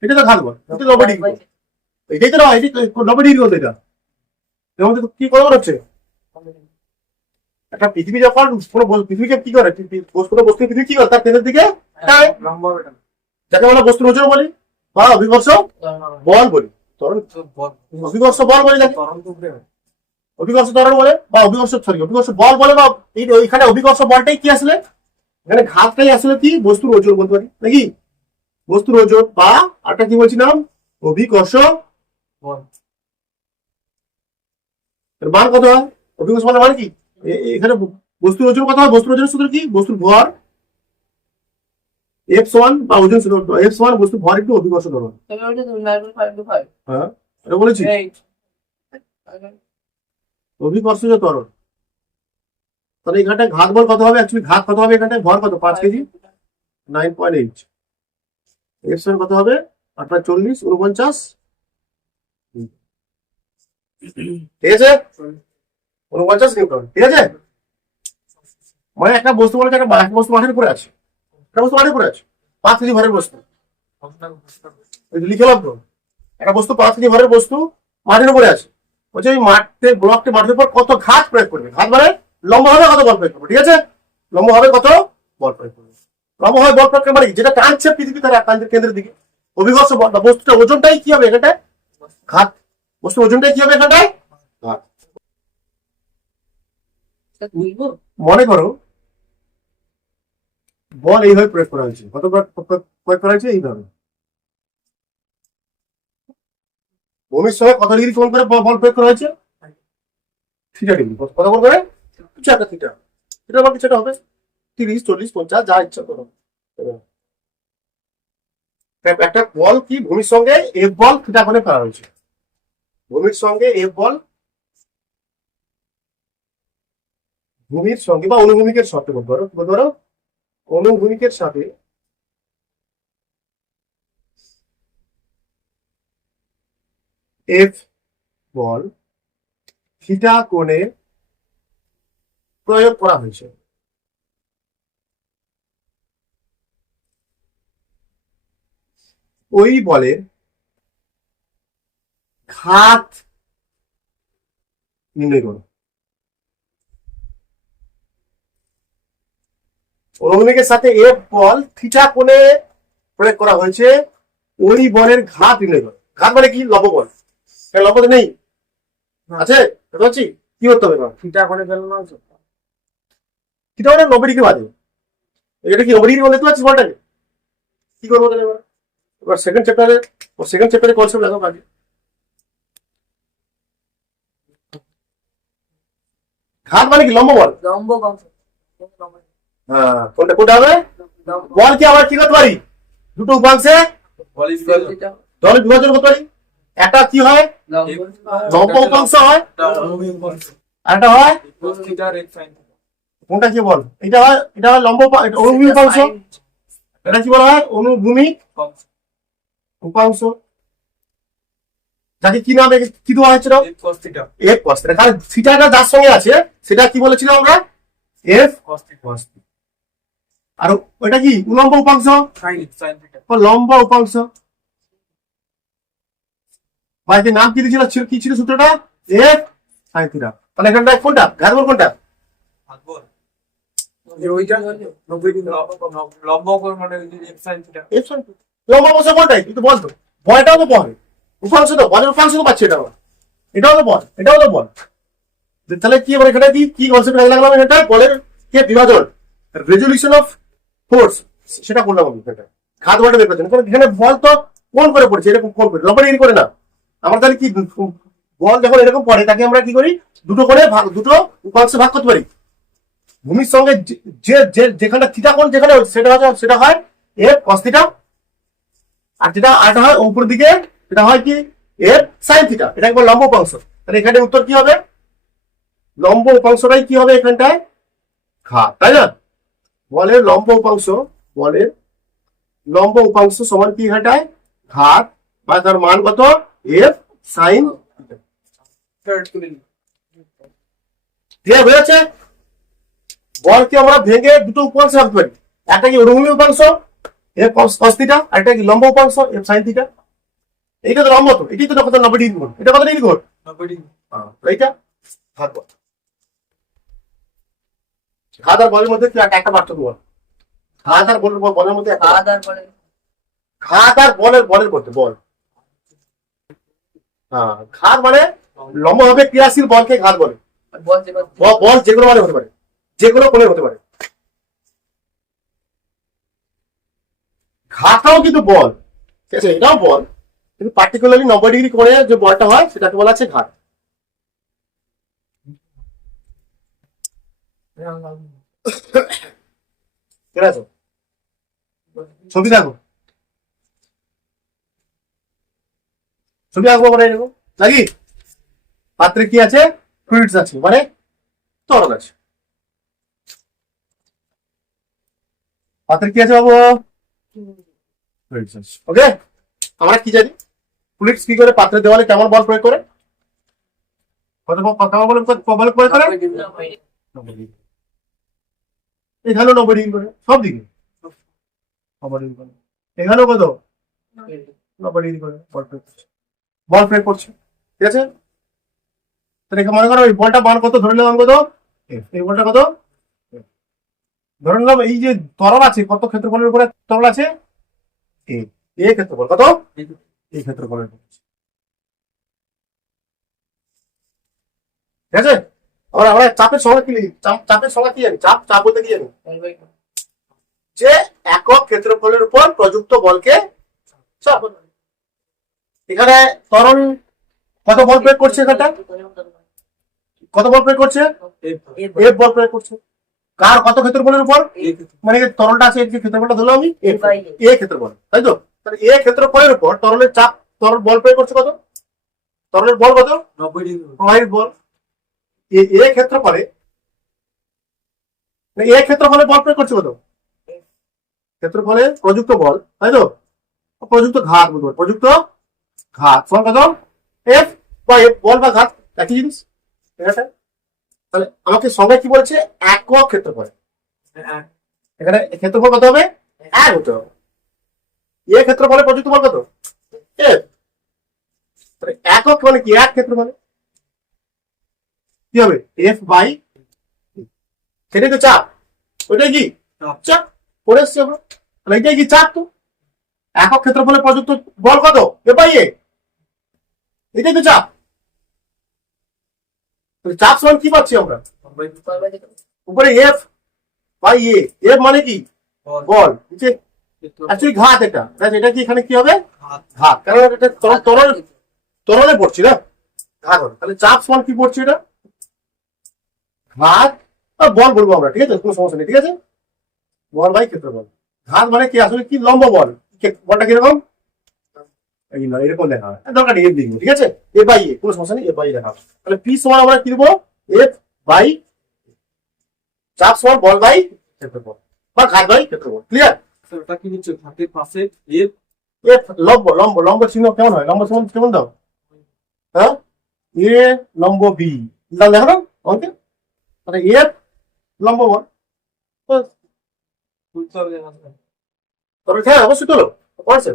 এটা তো ঘাত বল, এটা 90 ডিগ্রি। এটাই তো নয়, এটি 90 ডিগ্রি বলতে। এটা এর মধ্যে কি করে হচ্ছে? একটা পৃথিবী যখন পৃথিবীকে কি করে, কোনো বস্তু পৃথিবী কি করে? তার কেন্দ্রের দিকে টানে, যাকে আমরা বস্তুর ওজন বলি বা অভিকর্ষ বল বলি, অভিকর্ষ বল বলি, যাকে অভিকর্ষ ত্বরণ বলে বা অভিকর্ষ বল বলে। বা এখানে অভিকর্ষ বলটাই কি আসলে? এখানে ঘাতটাই আসলে কি? বস্তুর ওজন বলতে পারি নাকি? বস্তুর ওজন বা আরেকটা কি বলছিলাম? অভিকর্ষ বল। মান কত হয়? অভিকর্ষ বলের মানে কি? এখানে বস্তুর ওজন কত হয়? বস্তুর ওজনের সূত্র কি? বস্তুর ভর F1 বা ওজন F1 বস্তু ভর একটু অভিকর্ষ ত্বরণ। হ্যাঁ, এটা বলেছি, অভিকর্ষ ত্বরণ। তাহলে এখানটায় ঘাত বল কত হবে? অ্যাকচুয়ালি ঘাত কত হবে? এখানটায় ভর কত? 5 কেজি, 9.8। F1 কত হবে? 8 40 49, ঠিক আছে? 49 নিউটন, ঠিক আছে? মানে একটা বস্তু বলে একটা বস্তু মাঠের উপরে আছে, একটা বস্তু মাঠের উপরে আছে, 5 কেজি ভরের বস্তু, লিখে লাগলো। একটা বস্তু 5 কেজি ভরের বস্তু মাঠের উপরে আছে, বলছে ওই ব্লকটি মাঠের উপর কত ঘাত প্রয়োগ করবে? ঘাত মানে লম্ব হবে কত বল প্রয়োগ করবে, ঠিক আছে? লম্ব হবে কত বল প্রয়োগ করবে? লম্ব হবে বল প্রয়োগ মানে যেটা টানছে পৃথিবী তার কেন্দ্রের দিকে। অভিকর্ষ বল বা বস্তুটা ওজনটাই কি হবে এখানটায়? ঘাত। বস্তুর ওজনটাই কি হবে এখানটায়? ঘাত। মনে করো বল এইভাবে প্রয়োগ করা হয়েছে, কতবার প্রয়োগ করা হয়েছে এইভাবে, ভূমির সঙ্গে কত ডিগ্রি কোণ করে বল প্রয়োগ করা হয়েছে, থিটা ডিগ্রি, কত কোণ করে, কিছু একটা থিটা, থিটা বা কিছুটা হবে 30, 40, 50 যা ইচ্ছা করো। একটা বল কি ভূমির সঙ্গে এফ বল থিটা কোণে করা হয়েছে, ভূমির সঙ্গে এফ বল, ভূমির সঙ্গে বা অনুভূমিকের সাথে বলতে পারো অনুভূমিকের সাথে এফ বল থিটা কোণে প্রয়োগ করা হয়েছে। ওই বলের ঘাত নির্ণয় করো। অনুভূমিকের সাথে এফ বল থিটা কোণে প্রয়োগ করা হয়েছে, ওই বলের ঘাত নির্ণয় করো। ঘাত মানে কি? লব বল। লব তো নেই, আছে বলছি কি করতে হবে? থিটা কোণে ফেলানো হচ্ছে, থিটা মানে 90 ডিগ্রি বাজে, এটা কি 90 ডিগ্রি বলতে পারছিস বলটাকে? কি করবো তাহলে এবার সেকেন্ড চ্যাপ্টারে কনসেপ্ট লাগো আগে। ঘাত মানে কি? লম্ব বল। হ্যাঁ, কোনটা হবে? বলকে আবার কি করতে পারি? দুটো উপাংশে দলে বিভাজন করতে পারি। একটা কি হয়? লম্ব উপাংশ হয়, আর একটা হয় কোনটা কি বল? এটা হয় লম্ব অনুভূমিক উপাংশ, এটা কি বলা হয়? অনুভূমিক উপাংশ, যাকে কি নামে কি দেওয়া হয়েছিল? F cos theta. কারণ থিটাটা যার সঙ্গে আছে সেটা কি বলেছিলাম আমরা? F cos theta. আর ওইটা কি? উলম্ব উপাংশ, লম্ব উপাংশ। বাড়িতে নাম কি দিয়েছিল? কি ছিল সূত্রটা? F sine theta. তাহলে এখানটা কোনটা ঘাত বল? কোনটা লম্ব মানে F sine theta. F sine theta. লম্ব উপাংশ কোনটাই কিন্তু বলতো, বলটাও তো বল, উপাংশ তো বলের উপাংশ তো পাচ্ছি, এটাও তো বল, এটাও তো বল। তাহলে কি এবার এখানে কি কনসেপ্ট লাগলাম? এটা বলের কে বিভাজন, রেজলিউশন অফ ফোর্স, সেটা করলাম আমি। এটা ঘাত বলটা বের করছেন, কারণ এখানে বল তো কোন করে পড়ছে, এরকম কোন করে, লম্বা ডিগ্রি করে না। আমরা তাহলে কি বল যখন এরকম পড়ে তাকে আমরা কি করি? দুটো করে দুটো উপাংশে ভাগ করতে পারি। ভূমির সঙ্গে যেখানটা থিটা কোণ যেখানে সেটা হয় এফ কস থিটা, আর যেটা আরেকটা হয় উপর দিকে সেটা হয় কি? F sine theta. এটা একবার লম্ব উপাংশ। তাহলে এখানে উত্তর কি হবে? লম্ব উপাংশটাই কি হবে এখানটায়? ঘাত, তাই না? বলের লম্ব সমান কি এখানটায়? ঘাত, বা তার মান কত? F sine theta. হয়েছে? বলকে আমরা ভেঙে দুটো উপাংশে ভাঙতে পারি। একটা কি অনুভূমিক উপাংশ এফ কস থিটা, আর একটা কি লম্ব উপাংশ এফ সাইন থিটা। এইটা তো লম্ব, তো এটাই তো কত? 90 ডিগ্রি কোণ। এটা কত ডিগ্রি কোণ? 90 ডিগ্রি। এইটা থাকবো। ঘাত আর বলের মধ্যে কি একটা পার্থক্য বল? ঘাত আর বলের মধ্যে ঘাত আর বলের মধ্যে বল, হ্যাঁ, ঘাত মানে লম্ব ভাবে ক্রিয়াশীল বলকে ঘাত বলে। বল যেগুলো মানে হতে পারে, যেগুলো কোণে হতে পারে। ঘাতটাও কিন্তু বল, ঠিক আছে, এটাও বল, কিন্তু পার্টিকুলারলি 90 ডিগ্রি কোণে যে বলটা হয় সেটাকে বলা আছে ঘাত। ঠিক আছে, ছবি দেখো, ছবি আঁকবো মানে এরকম নাকি? পাত্রে কি আছে? ফ্লুইডস আছে, মানে তরল আছে। পাত্রে কি আছে বাবু? ফ্লুইডস আছে। ওকে, আমরা কি জানি ফ্লুইডস কি করে পাত্রের দেওয়ালে কেমন বল প্রয়োগ করে? কেমন বল প্রয়োগ করে? এখানেও 90 ডিগ্রি করে, সব দিকে 90 ডিগ্রি করে। এখানেও কত? 90 ডিগ্রি করে বল প্রয়োগ করছে। ঠিক আছে, তাহলে মনে করো এই বলটা মান কত ধরে নিলাম? কত? এই বলটা কত ধরে নিলাম? এই যে তরল আছে, কত ক্ষেত্রফলের উপরে তরল আছে? এ ক্ষেত্রফল কত? এই ক্ষেত্রফলের। ঠিক আছে, আমরা আমরা চাপের সংজ্ঞা কি লিখি? চাপের সংজ্ঞা কি জানি? চাপ চাপ বলতে কি জানি? যে একক ক্ষেত্রফলের উপর প্রযুক্ত বলকে চাপ। এখানে তরল কত বল প্রয়োগ করছে? এখানটা কত বল প্রয়োগ করছে? এফ বল প্রয়োগ করছে। কার কত ক্ষেত্রফলের উপর? মানে তরলটা আছে, এর যে ক্ষেত্রফলটা ধরলাম আমি এ ক্ষেত্রফল, তাই তো? তাহলে এ ক্ষেত্রফলের উপর তরলের চাপ, তরল বল প্রয়োগ করছে কত? তরলের বল কত? 90 ডিগ্রি প্রবাহিত বল। এ ক্ষেত্রফলে এ ক্ষেত্রফলে বল প্রয়োগ করছে কত? ক্ষেত্রফলে প্রযুক্ত বল, তাই তো? প্রযুক্ত ঘাত বলবো, প্রযুক্ত ঘাত সমান কত? এফ বা এফ, বল বা ঘাত একই জিনিস। ঠিক আছে, তাহলে আমাকে সংজ্ঞা কি বলছে? একক ক্ষেত্রফল। এখানে ক্ষেত্রফল কত হবে? এক হতে হবে। এ ক্ষেত্রফলে প্রযুক্ত বল কত? এফ। তাহলে একক মানে কি? এক ক্ষেত্রফলে কি হবে? এফ বাই, সেটাই তো চাপ। ওইটাই কি চাপ? পড়ে এসছি আমরা। তাহলে এটাই কি চাপ? তো একক ক্ষেত্রফলে প্রযুক্ত বল কত? এ বাই এ, এটাই তো চাপ। চাপ সমান কি পাচ্ছি আমরা? উপরে এফ বাই এ। এফ মানে কি? বল। নিচে অ্যাকচুয়ালি ঘাত। এটা এটা কি এখানে কি হবে? ঘাত। কারণ এটা তরলে পড়ছি না, ঘাত হবে। তাহলে চাপ সমান কি পড়ছে? এটা ঘাত আর বল বলবো আমরা, ঠিক আছে? কোনো সমস্যা নেই, ঠিক আছে? বল বাই ক্ষেত্রফল। ঘাত মানে কি? আসলে কি? লম্ব বল। বলটা কিরকম? এই নয়, এরকম লেখা হয়, দরকার নেই এফ লিখবো, ঠিক আছে? এ বাই এ, কোনো সমস্যা নেই, এ বাই লেখা। তাহলে পি সমান আমরা কি দেবো? এফ বাই, চাপ সমান বল বাই ক্ষেত্রফল বা ঘাত বাই ক্ষেত্রফল। ক্লিয়ার? ওটা কি হচ্ছে? ঘাটের পাশে এর এফ লম্ব, লম্ব লম্ব চিহ্ন কেমন হয়? লম্ব সমান কেমন দাও? হ্যাঁ, এ লম্ব বি দেখো না আমাকে। তাহলে এফ লম্ব বল। তুলতে হবে না। তবে হ্যাঁ, অবশ্যই তোলো। পড়েছে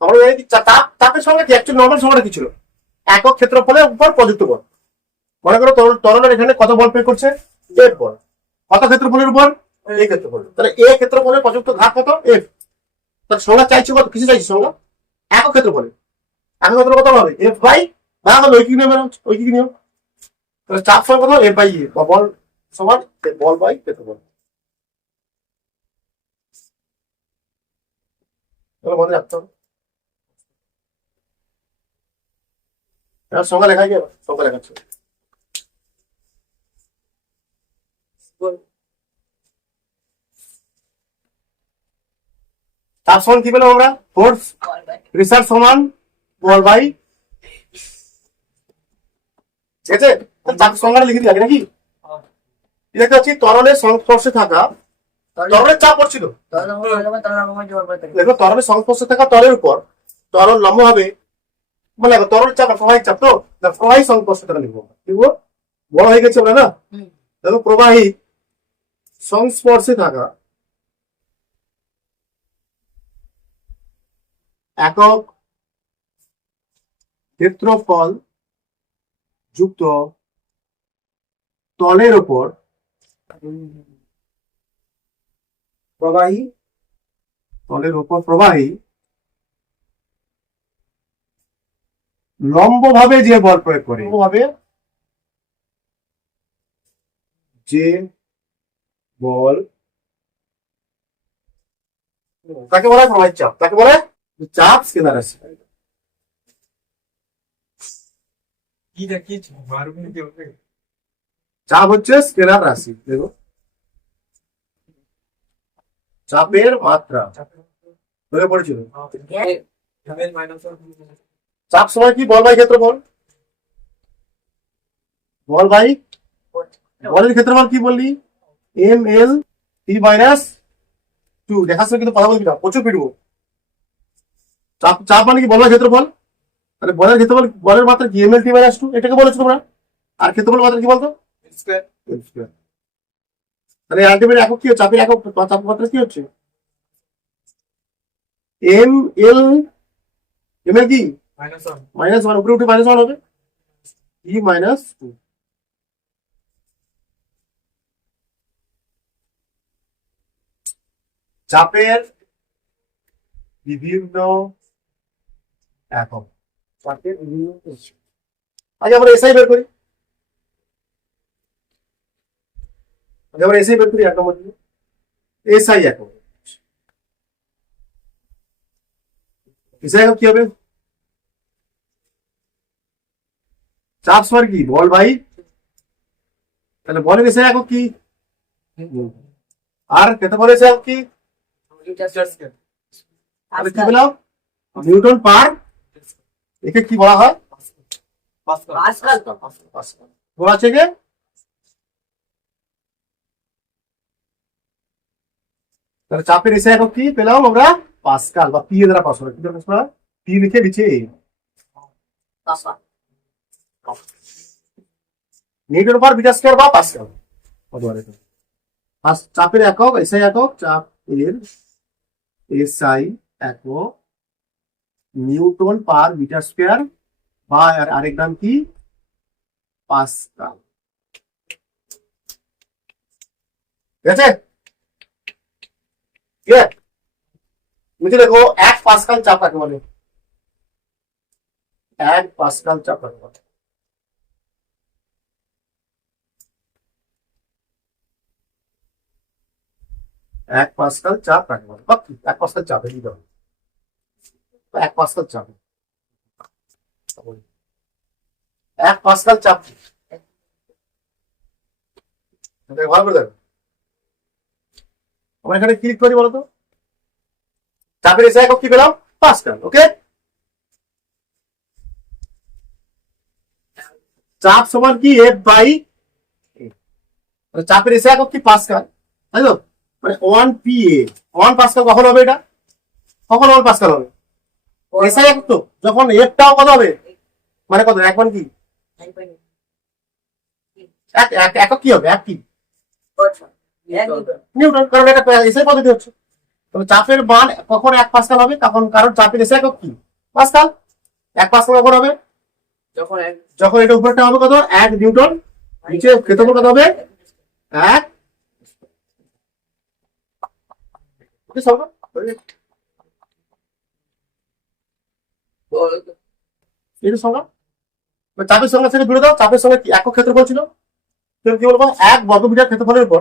আমরা জানি কি চাপ, চাপের সঙ্গে কি অ্যাকচুয়ালি নর্মাল সংখ্যাটা কি ছিল? একক ক্ষেত্রফলের উপর প্রযুক্ত বল। মনে করো তরলের এখানে কত বল প্রয়োগ করছে? এফ বল। কত ক্ষেত্রফলের উপর? এ ক্ষেত্রফল। তাহলে এ ক্ষেত্রফলের প্রযুক্ত ঘাত কত? এফ। তাহলে সংখ্যা চাইছি কত? কিছু চাইছি সংখ্যা একক ক্ষেত্রফলে। একক ক্ষেত্র কত হবে? এফ বাই, বা আমার ঐকিক নিয়ম, ঐকিক নিয়ম। তাহলে চাপ সমান কত? এফ বাই এ, বা বল সমান বল বাই ক্ষেত্রফল। তাহলে মনে রাখতে হবে। এবার সংখ্যা লেখা গিয়ে সংখ্যা লেখাচ্ছে। চাপ সমান কি পেলাম আমরা? ফোর্স প্রেসার সমান বল বাই, ঠিক আছে? চাপ সংখ্যাটা লিখে দিই আগে নাকি? দেখতে পাচ্ছি তরলের সংস্পর্শে থাকা, তরলের চাপ পড়ছিল। দেখো তরলের সংস্পর্শে থাকা তলের উপর তরল লম্ব হবে, মানে তরল চাপ প্রবাহী চাপ, তো প্রবাহী সংস্পর্শে থাকা লিখবো। লিখবো, বড় হয়ে গেছে আমরা না? দেখো প্রবাহী সংস্পর্শে থাকা একক ক্ষেত্রফল যুক্ত তলের উপর প্রবাহী, তলের উপর প্রবাহী লম্বভাবে যে বল প্রয়োগ করে, লম্বভাবে যে বল, তাকে বলা হয় প্রবাহী চাপ। তাকে বলে চাপ স্কেলার আছে। কি দেখি মারুনি কি হবে? চাপ হচ্ছে স্কেলার রাশি। দেখো চাপের মাত্রা ধরে পড়েছিল। এম মাইনাস চাপ সময় কি? বল বাই ক্ষেত্রফল। বল বাই, বলের ক্ষেত্রফল কি বললি? এম এল টি মাইনাস টু। দেখার সময় কিন্তু কথা বলবি না, প্রচুর পিটবো। চাপ, চাপ মানে কি? বল বাই ক্ষেত্রফল। তাহলে বলের ক্ষেত্রফল, বলের মাত্রা কি? এম এল টি মাইনাস টু, এটাকে বলেছো তোমরা। আর ক্ষেত্রফল মাত্রা কি বলতো? স্কয়ার। এল স্কয়ার। তাহলে আলটিমেট একক কি হচ্ছে? চাপের একক, চাপ মাত্রা কি হচ্ছে? এম এল, এম এল কি? -1 মাইনাস ওয়ান। উপরে উঠে মাইনাস ওয়ান হবে, ই মাইনাস টু। চাপের বিভিন্ন একক, চাপের বিভিন্ন। আগে আমরা এসআই বের করি। যেমন এসআই বের করি 1 নম্বর দিয়ে, এসআই একক। এসআই একক কি হবে? চাপ সমান কি? বল ভাই। তাহলে বলের এসআই একক কি? আর ক্ষেত্রফলের এসআই একক কি? তাহলে কি বললাম? নিউটন পার, একে কি বলা হয়? পাস্কাল। বলা আছে কি? তাহলে চাপের এসআই একক কি পেলাম আমরা? পাস্কাল বা পি এর দ্বারা পাস হবে। কি পাস করা? পি লিখে নিচে নিউটন পার মিটার স্কয়ার বা পাস্কাল। চাপের একক এসআই একক, চাপ এর এসআই একক নিউটন পার মিটার স্কয়ার বা আরেক নাম কি? পাস্কাল। ঠিক আছে? মুঝে দেখো 1 পাস্কাল চাপ কাকে বলে? 1 পাস্কাল চাপ কাকে বলে? 1 পাস্কাল চাপ কাকে বলে? 1 পাস্কাল চাপ এই দাও। 1 পাস্কাল চাপ। 1 পাস্কাল চাপ কি? দেখো ভালো করে দেখো। আমরা এখানে ক্লিক করি বলো তো। চাপের এসআই একক কি পেলাম? পাস্কাল। ওকে, চাপ সমান কি? এফ বাই, চাপের এসআই একক কি? পাস্কাল, তাই তো? মানে 1 PA 1 পাস্কাল কখন হবে? এটা কখন 1 পাস্কাল হবে? এসআই একক তো, যখন এফটাও কত হবে? মানে কত? 1 মানে কি? একক কি হবে? এক কি? নিউটন, কারণ এটা এসআই পদ্ধতি হচ্ছে। তবে চাপের মান কখন 1 পাস্কাল হবে? তখন, কারণ চাপের এসআই একক কি? পাস্কাল। 1 পাস্কাল কখন হবে? যখন এটা উপরটা হবে কত? 1 নিউটন, নিচে ক্ষেত্রফল কত হবে? 1। ওকে সলভ এটা সংখ্যা, চাপের সংখ্যা থেকে জুড়ে দাও। চাপের সঙ্গে একক ক্ষেত্রফল ছিল, কি বলবো? 1 বর্গমিটার ক্ষেত্রফলের উপর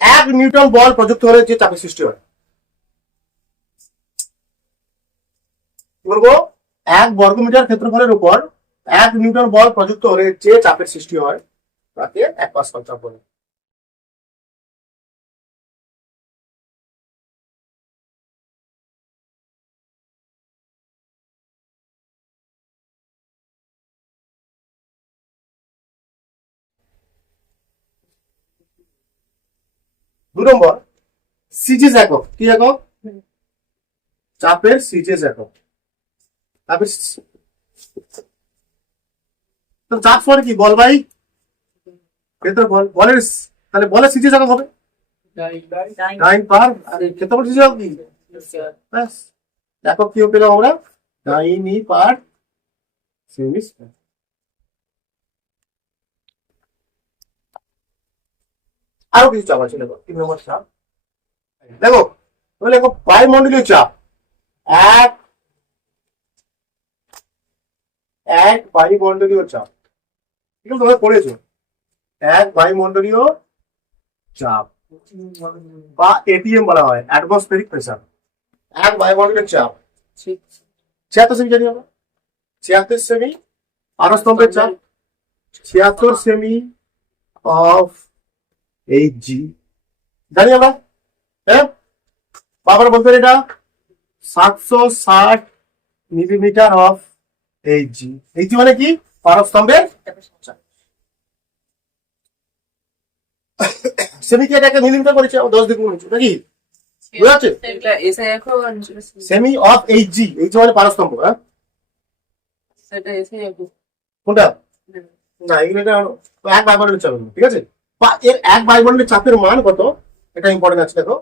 1 নিউটন বল প্রযুক্ত হলে যে চাপের সৃষ্টি হয়, কি বলবো? 1 বর্গমিটার ক্ষেত্রফলের উপর 1 নিউটন বল প্রযুক্ত হলে যে চাপের সৃষ্টি হয় তাকে 1 পাস্কাল চাপ বলে। দু নম্বর, সিজিএস একক কি একক? চাপের সিজিএস একক। চাপের চাপ সমান কি? বল বাই ক্ষেত্রফল। বলের, তাহলে বলের সিজিএস একক হবে ডাইন পার, আর ক্ষেত্রফল সিজিএস একক কি? ব্যাস, একক কি পেলাম আমরা? ডাইনি পার সেমি স্কয়ার। আরো কিছু চাপ আছে, দেখো 3 নম্বর চাপ। দেখো তাহলে দেখো বায়ুমণ্ডলীয় চাপ, এক বায়ুমণ্ডলীয় চাপ, ঠিক আছে? তোমরা পড়েছো 1 বায়ুমণ্ডলীয় চাপ বা এটিএম বলা হয়, অ্যাটমসফেরিক প্রেসার। 1 বায়ুমণ্ডলীয় চাপ 76 সেমি জানি আমরা, 76 সেমি পারস্তম্ভের চাপ, 76 সেমি অফ Hg জানি আমরা। হ্যাঁ, বাবার বলতে এটা 760 মিলিমিটার অফ Hg। Hg মানে কি? পারস্তম্ভের চাপ। সেমি কি এটাকে মিলিমিটার করেছে, 10 দ্বিগুণ হয়েছে নাকি? বুঝা যাচ্ছে? সেমি অফ Hg, Hg মানে পারস্তম্ভ। হ্যাঁ, কোনটা? না, এগুলো 1 বায়ুমণ্ডলের চাপ, ঠিক আছে? বা এর 1 বায়ুমণ্ডলের চাপের মান কত, এটা ইম্পর্টেন্ট আছে। দেখো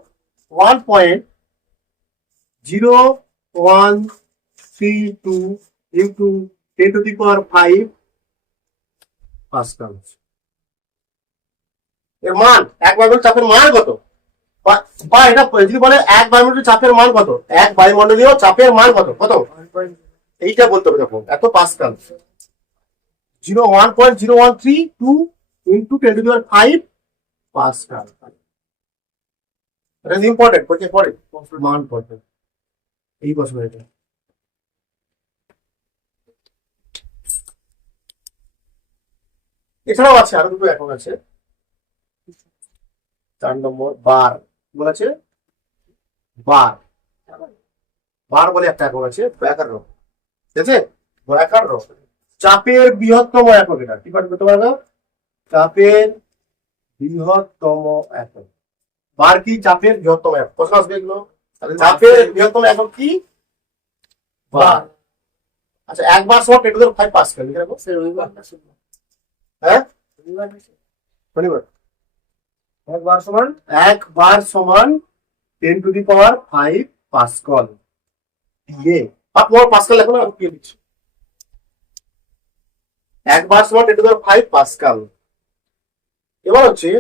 1.0132 ইন্টু 10⁵ পাস্কাল। এর মান 1 বায়ুমণ্ডলের চাপের মান কত, বা এটা যদি বলে 1 বায়ুমণ্ডলের চাপের মান কত, 1 বায়ুমণ্ডলীয় চাপের মান কত, এইটা বলতে হবে। দেখো এত পাস্কাল, 1.0132 ইন্টু 10⁵ পাস্কাল। এটা ইম্পর্টেন্ট, পরে মান পড়বে এই বছর এটা। এছাড়াও আছে আরো দুটো একক আছে। 4 নম্বর বার বলেছে, বার বার বলে একটা একক আছে, ব্যাকার ঠিক আছে, ব্যাকার চাপের বৃহত্তম একক এটা কি করতে পারবে, চাপের বৃহত্তম একক। বার কি চাপের বৃহত্তম একক, প্রশ্ন আসবে এগুলো। চাপের বৃহত্তম একক কি, বার। আচ্ছা, একবার সমান 10⁵ পাস্কাল লিখে রাখো। হ্যাঁ, শনিবার একবার সমান একবার সমান 10⁵ পাস্কাল দিয়ে পাস্কাল লেখো না, কি লিখছো, একবার সমান 10⁵ পাস্কাল। এবার হচ্ছে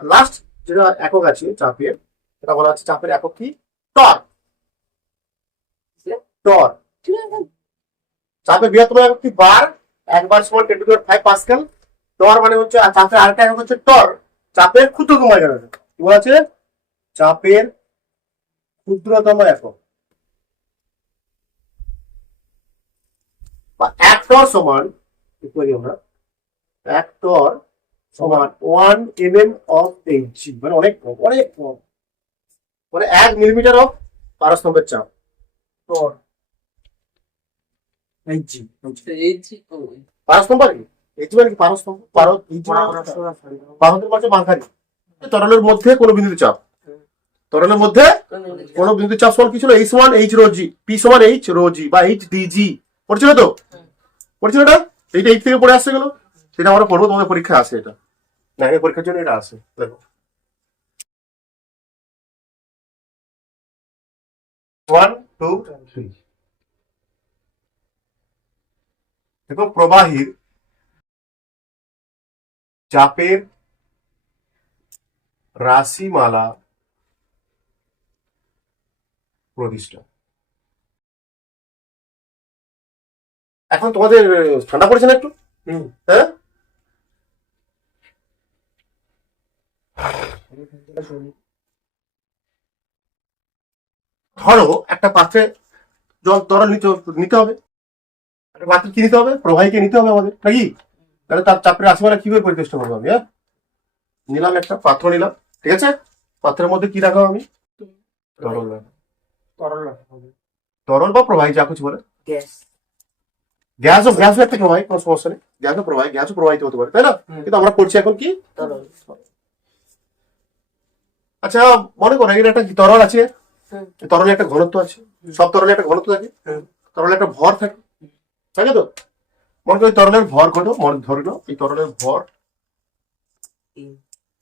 লাস্ট যেটা একক আছে চাপের, এটা বলা আছে চাপের একক কি, টর্ক। টর্ক চাপের বৃহত্তম একক কি, বার। একবার সমান 10⁵ পাস্কাল। টর মানে হচ্ছে, আর চাপের আরেকটা একক হচ্ছে টর, চাপের ক্ষুদ্রতম একক। কি বলা আছে, চাপের ক্ষুদ্রতম একক। বা এক টর সমান, আমরা এক টর সমান 1 mm অফ Hg, মানে অনেক কম, অনেক কম, মানে 1 মিলিমিটার অফ পারস্তম্ভের চাপ। টর এইচজি পারস্তম্ভ আর কি, Hg মানে কি পারস্তম্ভ, পারদের পাশে বাঁকারি। তরলের মধ্যে কোনো বিন্দুতে চাপ, তরলের মধ্যে কোনো বিন্দুতে চাপ সমান কি ছিল, H1 H rho g, P সমান H rho g বা H dg। পড়ছিল তো, পড়ছিল এটা, এইটা 8 থেকে পড়ে আসছে গেল, সেটা আমরা পড়বো, তোমাদের পরীক্ষায় আসে এটা, না পরীক্ষার জন্য এটা আসে। দেখো 1 2 3, দেখো প্রবাহীর চাপের রাশিমালা প্রতিষ্ঠা। এখন তোমাদের ঠান্ডা পড়েছে না একটু, হ্যাঁ, ধরো একটা পাত্রে জল তরল নিতে হবে, একটা পাত্রে কি নিতে হবে, প্রবাহীকে নিতে হবে আমাদের নাকি, তাহলে তার চাপের রাশিমালা কিভাবে পরিবেষ্টন করবো আমি, হ্যাঁ, নিলাম একটা পাত্র নিলাম, ঠিক আছে, পাত্রের মধ্যে কি রাখলাম আমি, তরল রাখলাম, তরল বা প্রবাহী যা কিছু বলে, গ্যাসও একটা প্রবাহী, কোনো সমস্যা নেই, গ্যাসও প্রবাহিত হতে পারে, তাই না, কিন্তু আমরা পড়ছি এখন কি, তরল। আচ্ছা মনে করো এর একটা তরল আছে, তরলে একটা ঘনত্ব আছে, সব তরলে একটা ঘনত্ব থাকে, তরলে একটা ভর থাকে, তাই তো, মনে করো তরলের ভর কত, ধরে নাও এই তরলের ভর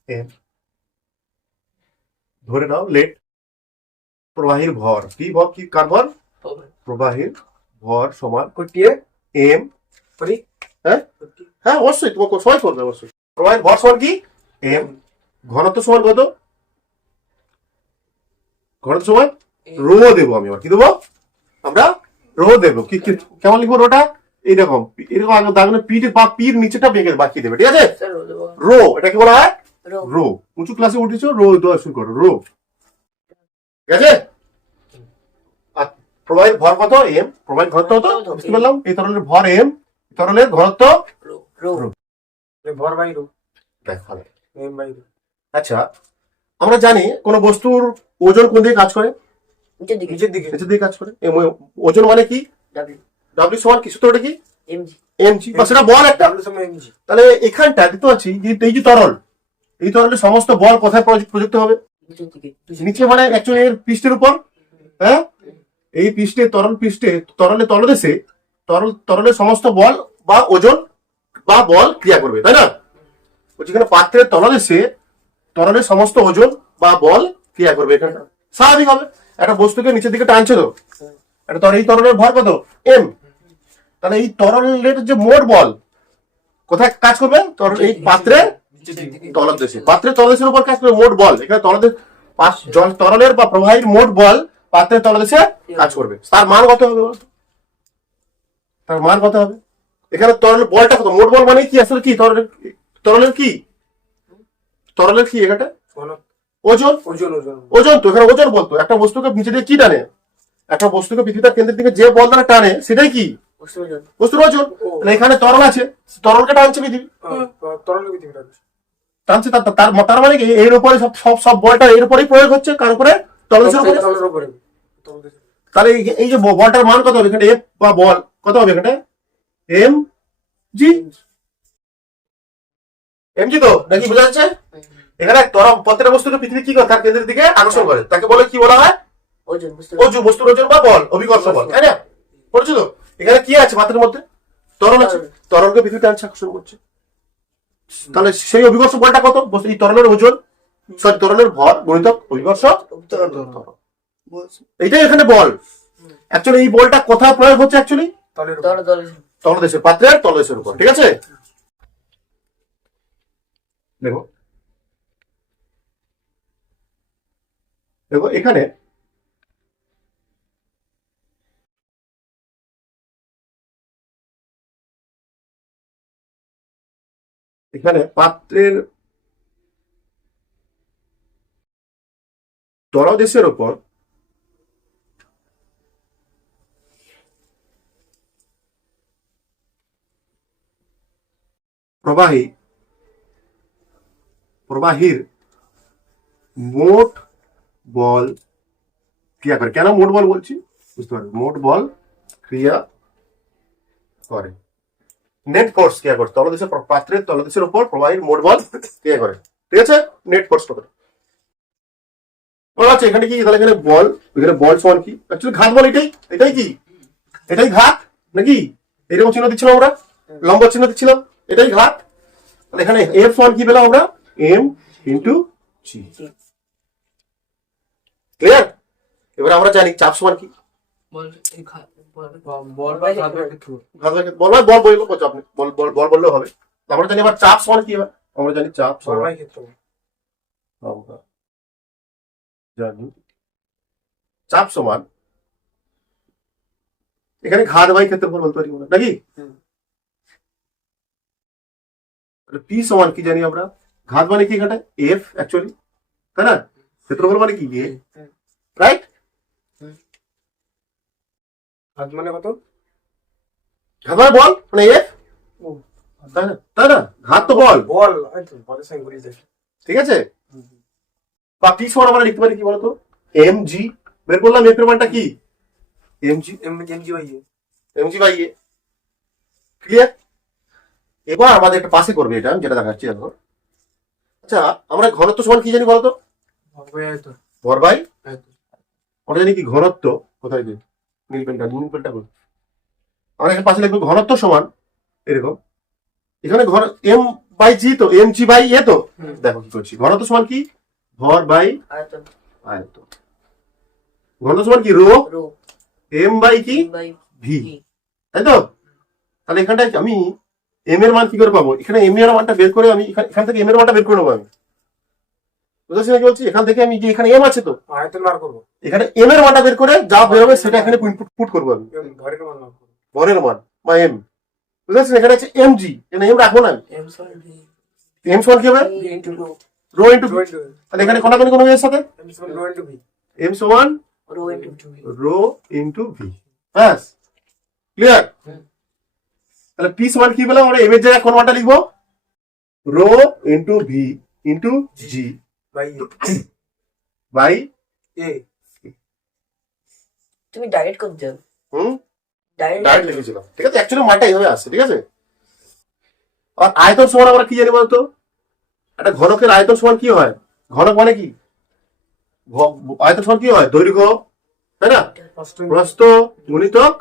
m, ধরে নাও লেট, প্রবাহীর ভর কি, কার ভর, প্রবাহীর ভর সমান m, হ্যাঁ হ্যাঁ অবশ্যই তোমাকে সবাই করবে, অবশ্যই প্রবাহীর ভর সমান কি m, ঘনত্ব সমান কত, ঘনত্ব সমান রো দেবো, আমি আবার কি দেবো, আমরা রো দেবো, কি কেমন লিখবো রোটা, এইরকম আগে দাগনে পিঠে বা পির নিচেটা বেঁকে বাঁকিয়ে দেবে, ঠিক আছে, রো, এটাকে বলা হয় রো। উঁচু ক্লাসে উঠেছো, রো দেওয়া শুরু করো, রো, ঠিক আছে। আর প্রবাহের ভর কত, এম, প্রবাহের ঘনত্ব কত বুঝতে পারলাম, এই তরলের ভর এম, তরলের ঘনত্ব ভর বাই রো, আচ্ছা আমরা জানি কোন বস্তুর ওজন কোন দিকে কাজ করে, নিচের দিকে কাজ করে, ওজন মানে কি, ডব্লিউ সমান কি, সূত্রটা কি, এমজি, বা সেটা বল একটা, তাহলে এখানটা দেখতে পাচ্ছি যে এই যে তরল, এই তরলের সমস্ত বল কোথায় প্রযুক্ত হবে, নিচে, মানে অ্যাকচুয়ালি এর পৃষ্ঠের উপর, হ্যাঁ, এই পৃষ্ঠে তরল পৃষ্ঠে তরলের তলদেশে তরলের সমস্ত বল বা ওজন বা বল ক্রিয়া করবে, তাই না, যেখানে পাত্রের তলদেশে তরলের সমস্ত ওজন বা বল ক্রিয়া করবে, এখানে স্বাভাবিক হবে, একটা বস্তুকে নিচের দিকে টানছে তো, এই তরলের ভর কত এম, তাহলে এই তরলের যে মোট বল কোথায় কাজ করবে, এই পাত্রের তলদেশে, পাত্রের তলদেশের উপর কাজ করবে মোট বল, এখানে তরলের বা প্রবাহীর মোট বল পাত্রের তলদেশে কাজ করবে, তার মান কত হবে, তার মান কত হবে, এখানে তরলের বলটা কত? মোট বল মানে কি আসলে কি? তরলের কি? তরলের কি এখানে? ওজন। ওজন ওজন ওজন তো এখানে ওজন বলতো। একটা বস্তুকে নিচে দিয়ে কি টানে? একটা বস্তুকে পৃথিবীর কেন্দ্রের দিকে যে বল দ্বারা টানে সেটাই কি? বস্তুর ওজন। তাহলে এখানে তরল আছে, তরলকে টানছে পৃথিবী, তরল পৃথিবীটা টানছে। তার মানে কি এর উপরে সব বলটা এর উপরেই প্রয়োগ হচ্ছে, কার উপরে? তরলের উপরে। তরলের উপরে তাহলে এই যে বলটার মান কত হবে এখানে? এফ বা বল কত হবে এখানে? M G. এম জি তো নাকি বোঝা যাচ্ছে? এখানে প্রত্যেকটা বস্তুকে পৃথিবী কি করে তার কেন্দ্রের দিকে আকর্ষণ করে, তাকে বলে কি বলা হয়? ওজন। বস্তুর ওজন বা বল, অভিকর্ষ বল, তাই না? পড়েছো তো? এখানে কি আছে পাত্রের মধ্যে? তরল আছে, তরলকে পৃথিবী টানছে, আকর্ষণ করছে। তাহলে সেই অভিকর্ষ বলটা কত? এই তরলের ওজন, সরি তরলের ভর গুণিতক অভিকর্ষ ত্বরণ। এইটাই এখানে বল। অ্যাকচুয়ালি এই বলটা কোথায় প্রয়োগ হচ্ছে? অ্যাকচুয়ালি তলদেশের, পাত্রের তলদেশের উপর, ঠিক আছে? দেখো দেখো এখানে এখানে পাত্রের তলদেশের উপর প্রবাহীর মোট বল ক্রিয়া করে। কেন মোট বল বলছি বুঝতে পারবে? মোট বল ক্রিয়া করে, নেট ফোর্স ক্রিয়া করে তলদেশের, পাত্রের তলদেশের উপর প্রবাহীর মোট বল ক্রিয়া করে, ঠিক আছে? নেট ফোর্স কত? আচ্ছা এখানে কি? তাহলে এখানে বল, এখানে বল সমান কি? অ্যাকচুয়ালি ঘাত বল এটাই কি? এটাই ঘাত নাকি? এরকম চিহ্ন দিচ্ছিলাম আমরা, লম্ব চিহ্ন দিচ্ছিলাম, এটাই ঘাত। তাহলে এখানে এর সমান কি পেলাম আমরা? এম ইন্টু জি। ক্লিয়ার? এবার আমরা জানি চাপ সমান কি? বল বা ঘাতের ক্ষেত্র বল বললেও হবে। আমরা জানি আবার চাপ সমান কি হবে? আমরা জানি চাপ সমান, বল ক্ষেত্র আমরা জানি চাপ সমান, এখানে ঘাত বাই ক্ষেত্রফল বলতে পারি আমরা, নাকি? পি সমান কি জানি আমরা? ঘাত মানে কি এখানে? এফ অ্যাকচুয়ালি, তাই না? ক্ষেত্রফল মানে কি? এ, রাইট? হাত মানে কত? ঘাত মানে বল মানে এফ, তাই না? তাই না? ঘাত তো বল, বল বলের সঙ্গে ঘুরিয়ে যায়, ঠিক আছে? বা পি সমান আমরা লিখতে পারি কি বলতো? M G. বের করলাম এফ এর মানটা কি? M G, M G by A. Clear? এবার আমাদের একটা পাশে করবে, এটা আমি যেটা দেখাচ্ছি দেখো। আচ্ছা আমরা ঘনত্ব সমান কি জানি বলতো? ভর বাই, আমরা জানি কি ঘনত্ব, কোথায় যে নীল পেনটা করো। আমরা এখানে পাশে লিখবো ঘনত্ব সমান এরকম, এখানে ঘন এম বাই জি তো, এম জি বাই এ তো। দেখো কি করছি, ঘনত্ব সমান কি? ভর বাই আয়তন। ঘনত্ব সমান কি? রো এম বাই কি? ভি, তাই তো? তাহলে এখানটায় আমি এম এর মান কি করে পাবো? এখানে এম এর মানটা বের করে আমি এখান থেকে এম এর মানটা বের করে নেবো আমি, বুঝতে নাকি বলছি? এখান থেকে আমি যে এখানে এম আছে তো, আয়তন বার করব, এখানে এম এর মানটা বের করে যা বের হবে সেটা এখানে পুট করবো আমি, ভরের মান বার করব, ভরের মান বা এম, বুঝতে পারছেন? এখানে আছে এম জি, এখানে এম রাখবো না আমি। এম সমান কি হবে? Rho into V. তাহলে এখানে কোনাকুনি কোনো এর সাথে এম সমান রো ইন্টু ভি, ব্যাস। ক্লিয়ার? তাহলে পি সমান কি পেলাম আমরা? এম এর জায়গায় কোন মানটা লিখবো? Rho into V into G by A. তুমি ডাইরেক্ট করতে চাও? ডাইরেক্ট লিখেছিলাম, ঠিক আছে? অ্যাকচুয়ালি মানটা এইভাবে আসছে, ঠিক আছে? আর আয়তন সমান আমরা কি জানি বলতো? একটা ঘনকের আয়তন সমান কি হয়? ঘনক মানে কি? আয়তন সমান কি হয়? দৈর্ঘ্য, তাই না? প্রস্থ গুণিতক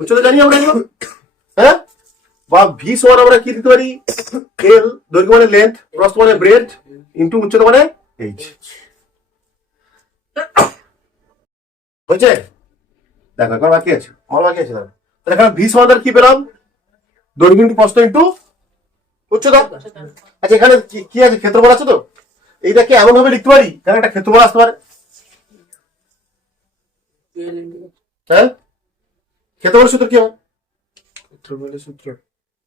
উচ্চতা, জানি আমরা এগুলো, হ্যাঁ? বা ভি সমান আমরা কি দিতে পারি? এল, দৈর্ঘ্য মানে লেন্থ, প্রস্থ মানে ব্রেড, ইন্টু উচ্চতা মানে এইচ। হয়েছে? দেখো এখন বাকি আছে, আমার বাকি আছে। তাহলে এখানে ভি সমান কি পেলাম? দৈর্ঘ্য ইন্টু প্রস্থ ইন্টু উচ্চতা। আচ্ছা এখানে কি আছে? ক্ষেত্রফল আছে তো। এইটাকে এমন ভাবে লিখতে পারি কারণ একটা ক্ষেত্রফল আসতে পারে, হ্যাঁ? ক্ষেত্রফল সূত্র কি হবে? ক্ষেত্রফলের সূত্র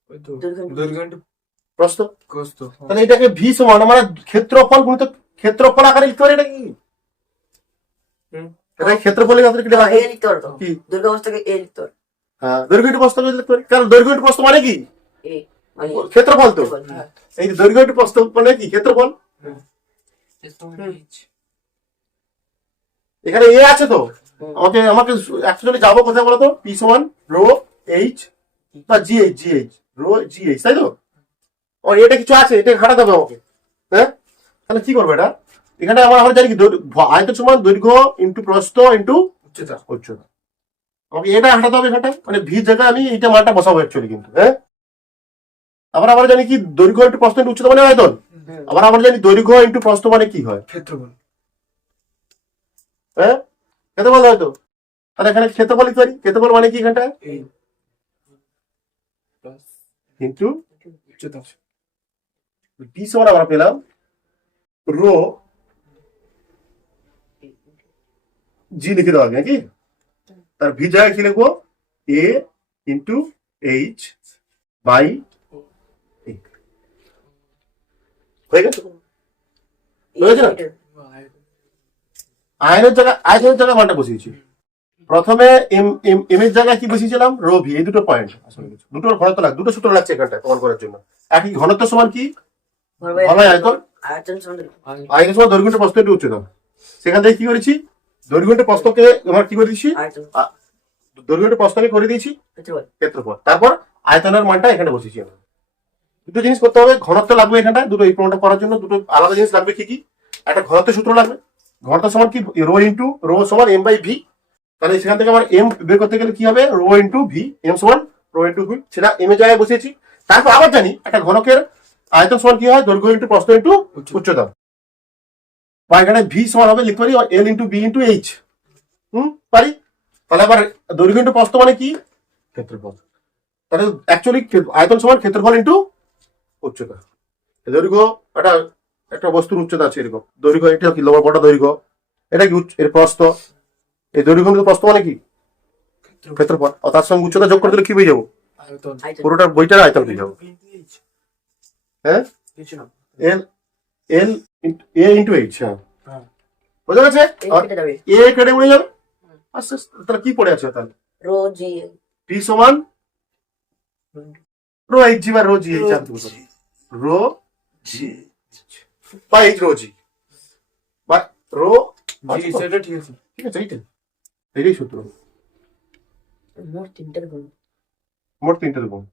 ওই তো দৈর্ঘ্য। দৈর্ঘ্য ইন্টু প্রস্থ। প্রস্থ। তাহলে এটাকে ভি সমান মানে ক্ষেত্রফল গুণিত ক্ষেত্রফল আকারে লিখতে পারি এটা কি? হুম। এটা ক্ষেত্রফলের আকারে কি লেখা এ লিখতে পারতো কি? দৈর্ঘ্য অবস্থাকে এ লিখতে পারতো হ্যাঁ, দৈর্ঘ্য ইন্টু প্রস্থ লিখতে পারি, কারণ দৈর্ঘ্য ইন্টু প্রস্থ মানে কি? এ মানে ক্ষেত্রফল তো। হ্যাঁ। এই যে দৈর্ঘ্য ইন্টু প্রস্থ মানে কি? ক্ষেত্রফল। এখানে এ আছে তো, আমাকে আমাকে অ্যাকচুয়ালি যাবো কোথায় বলতো? পি সমান রো এইচ বা জিএইচ রো জিএইচ, তাই তো? ও এটা কিছু আছে, এটা ঘাটাতে হবে আমাকে। হ্যাঁ, তাহলে কি করবো এটা? এখানে আমরা জানি কি আয়তন সমান দৈর্ঘ্য ইন্টু প্রস্থ ইন্টু উচ্চতা। উচ্চতা। আমাকে এটা হাঁটাতে হবে এখানটা, মানে ভি জায়গায় আমি এইটা মানটা বসাবো অ্যাকচুয়ালি কিন্তু। হ্যাঁ, আবার আমরা জানি কি দৈর্ঘ্য ইন্টু প্রস্থ ইন্টু উচ্চতা মানে আয়তন। আবার আমরা জানি দৈর্ঘ্য ইন্টু প্রস্থ মানে কি হয়? ক্ষেত্রফল। হ্যাঁ, ক্ষেত্রফল হয় তো। তাহলে এখানে ক্ষেত্রফল লিখতে পারি, ক্ষেত্রফল মানে কি এখানটা? এই প্লাস কিন্তু উচ্চতা। পি সমান আমরা পেলাম রো জি লিখে দেওয়া আগে নাকি? তার ভি জায়গায় কি লিখবো? এ ইন্টু এইচ বাই হয়ে গেছে। হয়েছে না? আয়তনের জায়গায় মানটা বসিয়েছি। প্রথমে এম এম এম এর জায়গায় কি বসিয়েছিলাম? Rho V. এই দুটো পয়েন্ট আসলে দুটোর ঘনত্ব লাগবে, দুটো সূত্র লাগছে এখানটায় প্রমাণ করার জন্য। একই ঘনত্ব সমান কি? ঘনয় আয়তন। আয়তন সমান আয়তন সমান দৈর্ঘ্য ইন্টু প্রস্থ ইন্টু উচ্চতা। সেখান থেকে কি করেছি? দৈর্ঘ্য ইন্টু প্রস্থকে আমরা কি করে দিয়েছি? আয়তন দৈর্ঘ্য ইন্টু প্রস্থকে করে দিয়েছি ক্ষেত্রফল ক্ষেত্রফল। তারপর আয়তনের মানটা এখানে বসিয়েছি আমরা। দুটো জিনিস করতে হবে, ঘনত্ব লাগবে এখানটা, দুটো এই প্রমাণটা করার জন্য দুটো আলাদা জিনিস লাগবে। কি কি? একটা ঘনত্বের সূত্র লাগবে। ঘনত্ব সমান কি? রো ইন্টু রো সমান এম বাই ভি। তাহলে সেখান থেকে আমার এম বের করতে গেলে কি হবে? রো ইন্টু ভি, এম সমান রো ইন্টু ভি, সেটা এম এর জায়গায় বসিয়েছি। তারপর আবার জানি একটা ঘনকের আয়তন সমান কি হয়? দৈর্ঘ্য ইন্টু প্রস্থ ইন্টু উচ্চতা। বা এখানে ভি সমান হবে লিখতে পারি L into B into H. পারি। তাহলে আবার দৈর্ঘ্য ইন্টু প্রস্থ মানে কি? ক্ষেত্রফল। তাহলে অ্যাকচুয়ালি আয়তন সমান ক্ষেত্রফল ইন্টু উচ্চতা। দৈর্ঘ্য একটা একটা বস্তুর উচ্চতা আছে এরকম, দৈর্ঘ্য এটা কি? লম্বা বড় দৈর্ঘ্য। এটা কি এর প্রস্থ। এই দৈর্ঘ্য ইন্টু প্রস্থ মানে কি? ক্ষেত্রফল। আর তার সঙ্গে উচ্চতা যোগ করে দিলে কি পেয়ে যাবো? আয়তন। পুরোটা বইটার আয়তন পেয়ে যাবো। হ্যাঁ, কিছু না। এল এল এ ইন্টু এইচ। হ্যাঁ, হ্যাঁ। বোঝা গেছে? এই কেটে যাবে এ কেটে উড়ে যাবে। আস্তে আস্তে তাহলে কি পড়ে আছে তাহলে? রো জি পি সমান রো এইচ জি বা রো জি এইচ। রো জি বা এইচ রো জি বা রো জি সেটা ঠিক আছে। ঠিক আছে। এইটাই সূত্র। মোট তিনটার গুণ মোট তিনটে গুণ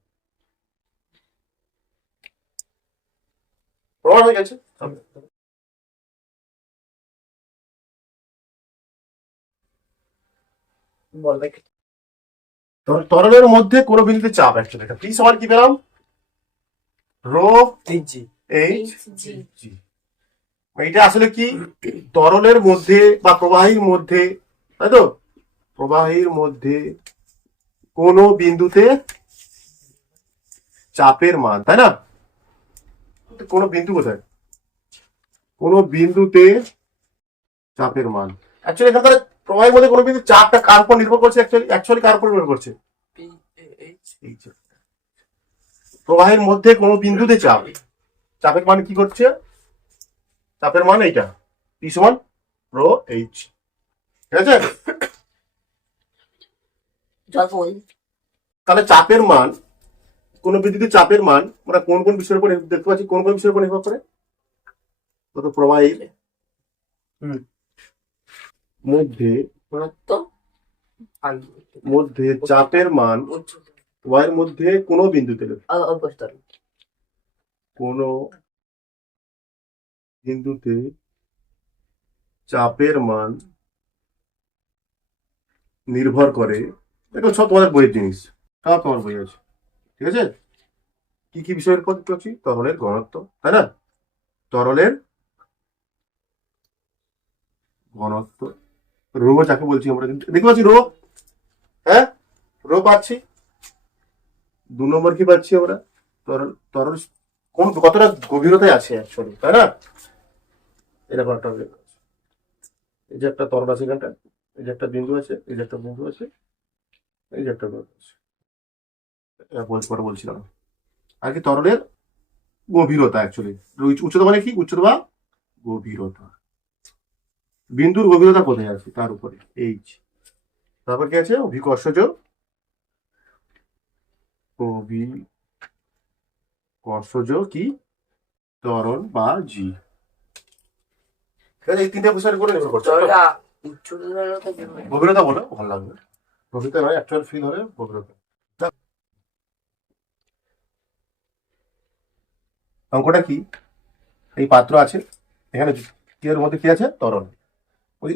প্রমাণ হয়ে গেছে। বলবে তরলের মধ্যে কোন বিন্দুতে চাপ অ্যাকচুয়ালি এটা পি সমান কি পেলাম? Rho H G. H G. এটা আসলে কি? তরলের মধ্যে বা প্রবাহীর মধ্যে, তাই তো? প্রবাহীর মধ্যে কোন বিন্দুতে চাপের মান, তাই না? কোন বিন্দু কোথায়? কোন বিন্দুতে চাপের মান। অ্যাকচুয়ালি এখানে প্রবাহের মধ্যে কোনো বিন্দু চাপটা কার উপর নির্ভর করছে? অ্যাকচুয়ালি কার উপর নির্ভর করছে? P H. এই যে প্রবাহের মধ্যে কোনো বিন্দুতে চাপের মান কি করছে? চাপের মান এইটা পি সমান রো এইচ। ঠিক আছে? তাহলে চাপের মান, কোন বিন্দুতে চাপের মান আমরা কোন কোন বিষয়ের উপর দেখতে পাচ্ছি? কোন কোন বিষয়ের উপর নির্ভর করে? কত প্রবাহের মধ্যে মধ্যে চাপের মান ওয়াইয়ের মধ্যে কোন বিন্দুতে কোন বিন্দুতে চাপের মান নির্ভর করে। দেখো সব তোমাদের বইয়ের জিনিস, সব তোমার বই আছে। ঠিক আছে? কি কি বিষয়ের উপর দেখতে পাচ্ছি? তরলের ঘনত্ব, তাই না? তরলের ঘনত্ব, রো যাকে বলছি আমরা দেখতে পাচ্ছি রো। হ্যাঁ, রো পাচ্ছি। 2 নম্বর কি পাচ্ছি আমরা? তরল তরল কোন কতটা গভীরতায় আছে অ্যাকচুয়ালি, তাই না? এরকম একটা এই যে একটা তরল আছে এখানটা, এই যে একটা বিন্দু আছে, এই যে একটা বিন্দু আছে, এই যে একটা বিন্দু আছে। পরে বলছিলাম। আর কি তরলের গভীরতা অ্যাকচুয়ালি, উচ্চতা মানে কি, উচ্চতা বা গভীরতা, বিন্দুর গভীরতা কোথায় আছে তার উপরে এইচ। তারপর কি আছে, অভিকর্ষজ, অভিকর্ষজ কি ত্বরণ বা জি। ঠিক আছে, এই তিনটা বিষয়ের উপরে নির্ভর করছে। উচ্চতা গভীরতা বলে ভালো লাগবে, গভীরতা নয়, অ্যাকচুয়াল ফিল হবে গভীরতা। অঙ্কটা কি, এই পাত্র আছে, এখানে কি এর মধ্যে কি আছে, তরল।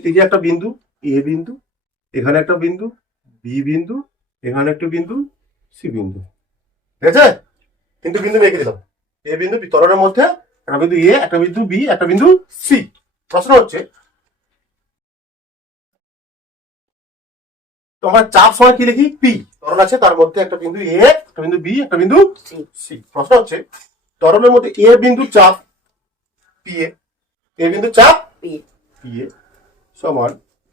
এই যে একটা বিন্দু এ বিন্দু, এখানে একটা বিন্দু বি বিন্দু, এখানে একটা বিন্দু সি বিন্দু, ঠিক আছে, কিন্তু বিন্দু মেখে দিলাম। এ বিন্দু তরলের মধ্যে একটা বিন্দু এ, একটা বিন্দু বি, একটা বিন্দু সি। প্রশ্ন হচ্ছে তোমার চাপ সময় কি দেখি, পি, তরল আছে তার মধ্যে একটা বিন্দু এ, একটা বিন্দু বি, একটা বিন্দু সি। প্রশ্ন হচ্ছে তরলের মধ্যে এ বিন্দু চাপ পি এ, এ বিন্দু চাপ পি পি এ সমান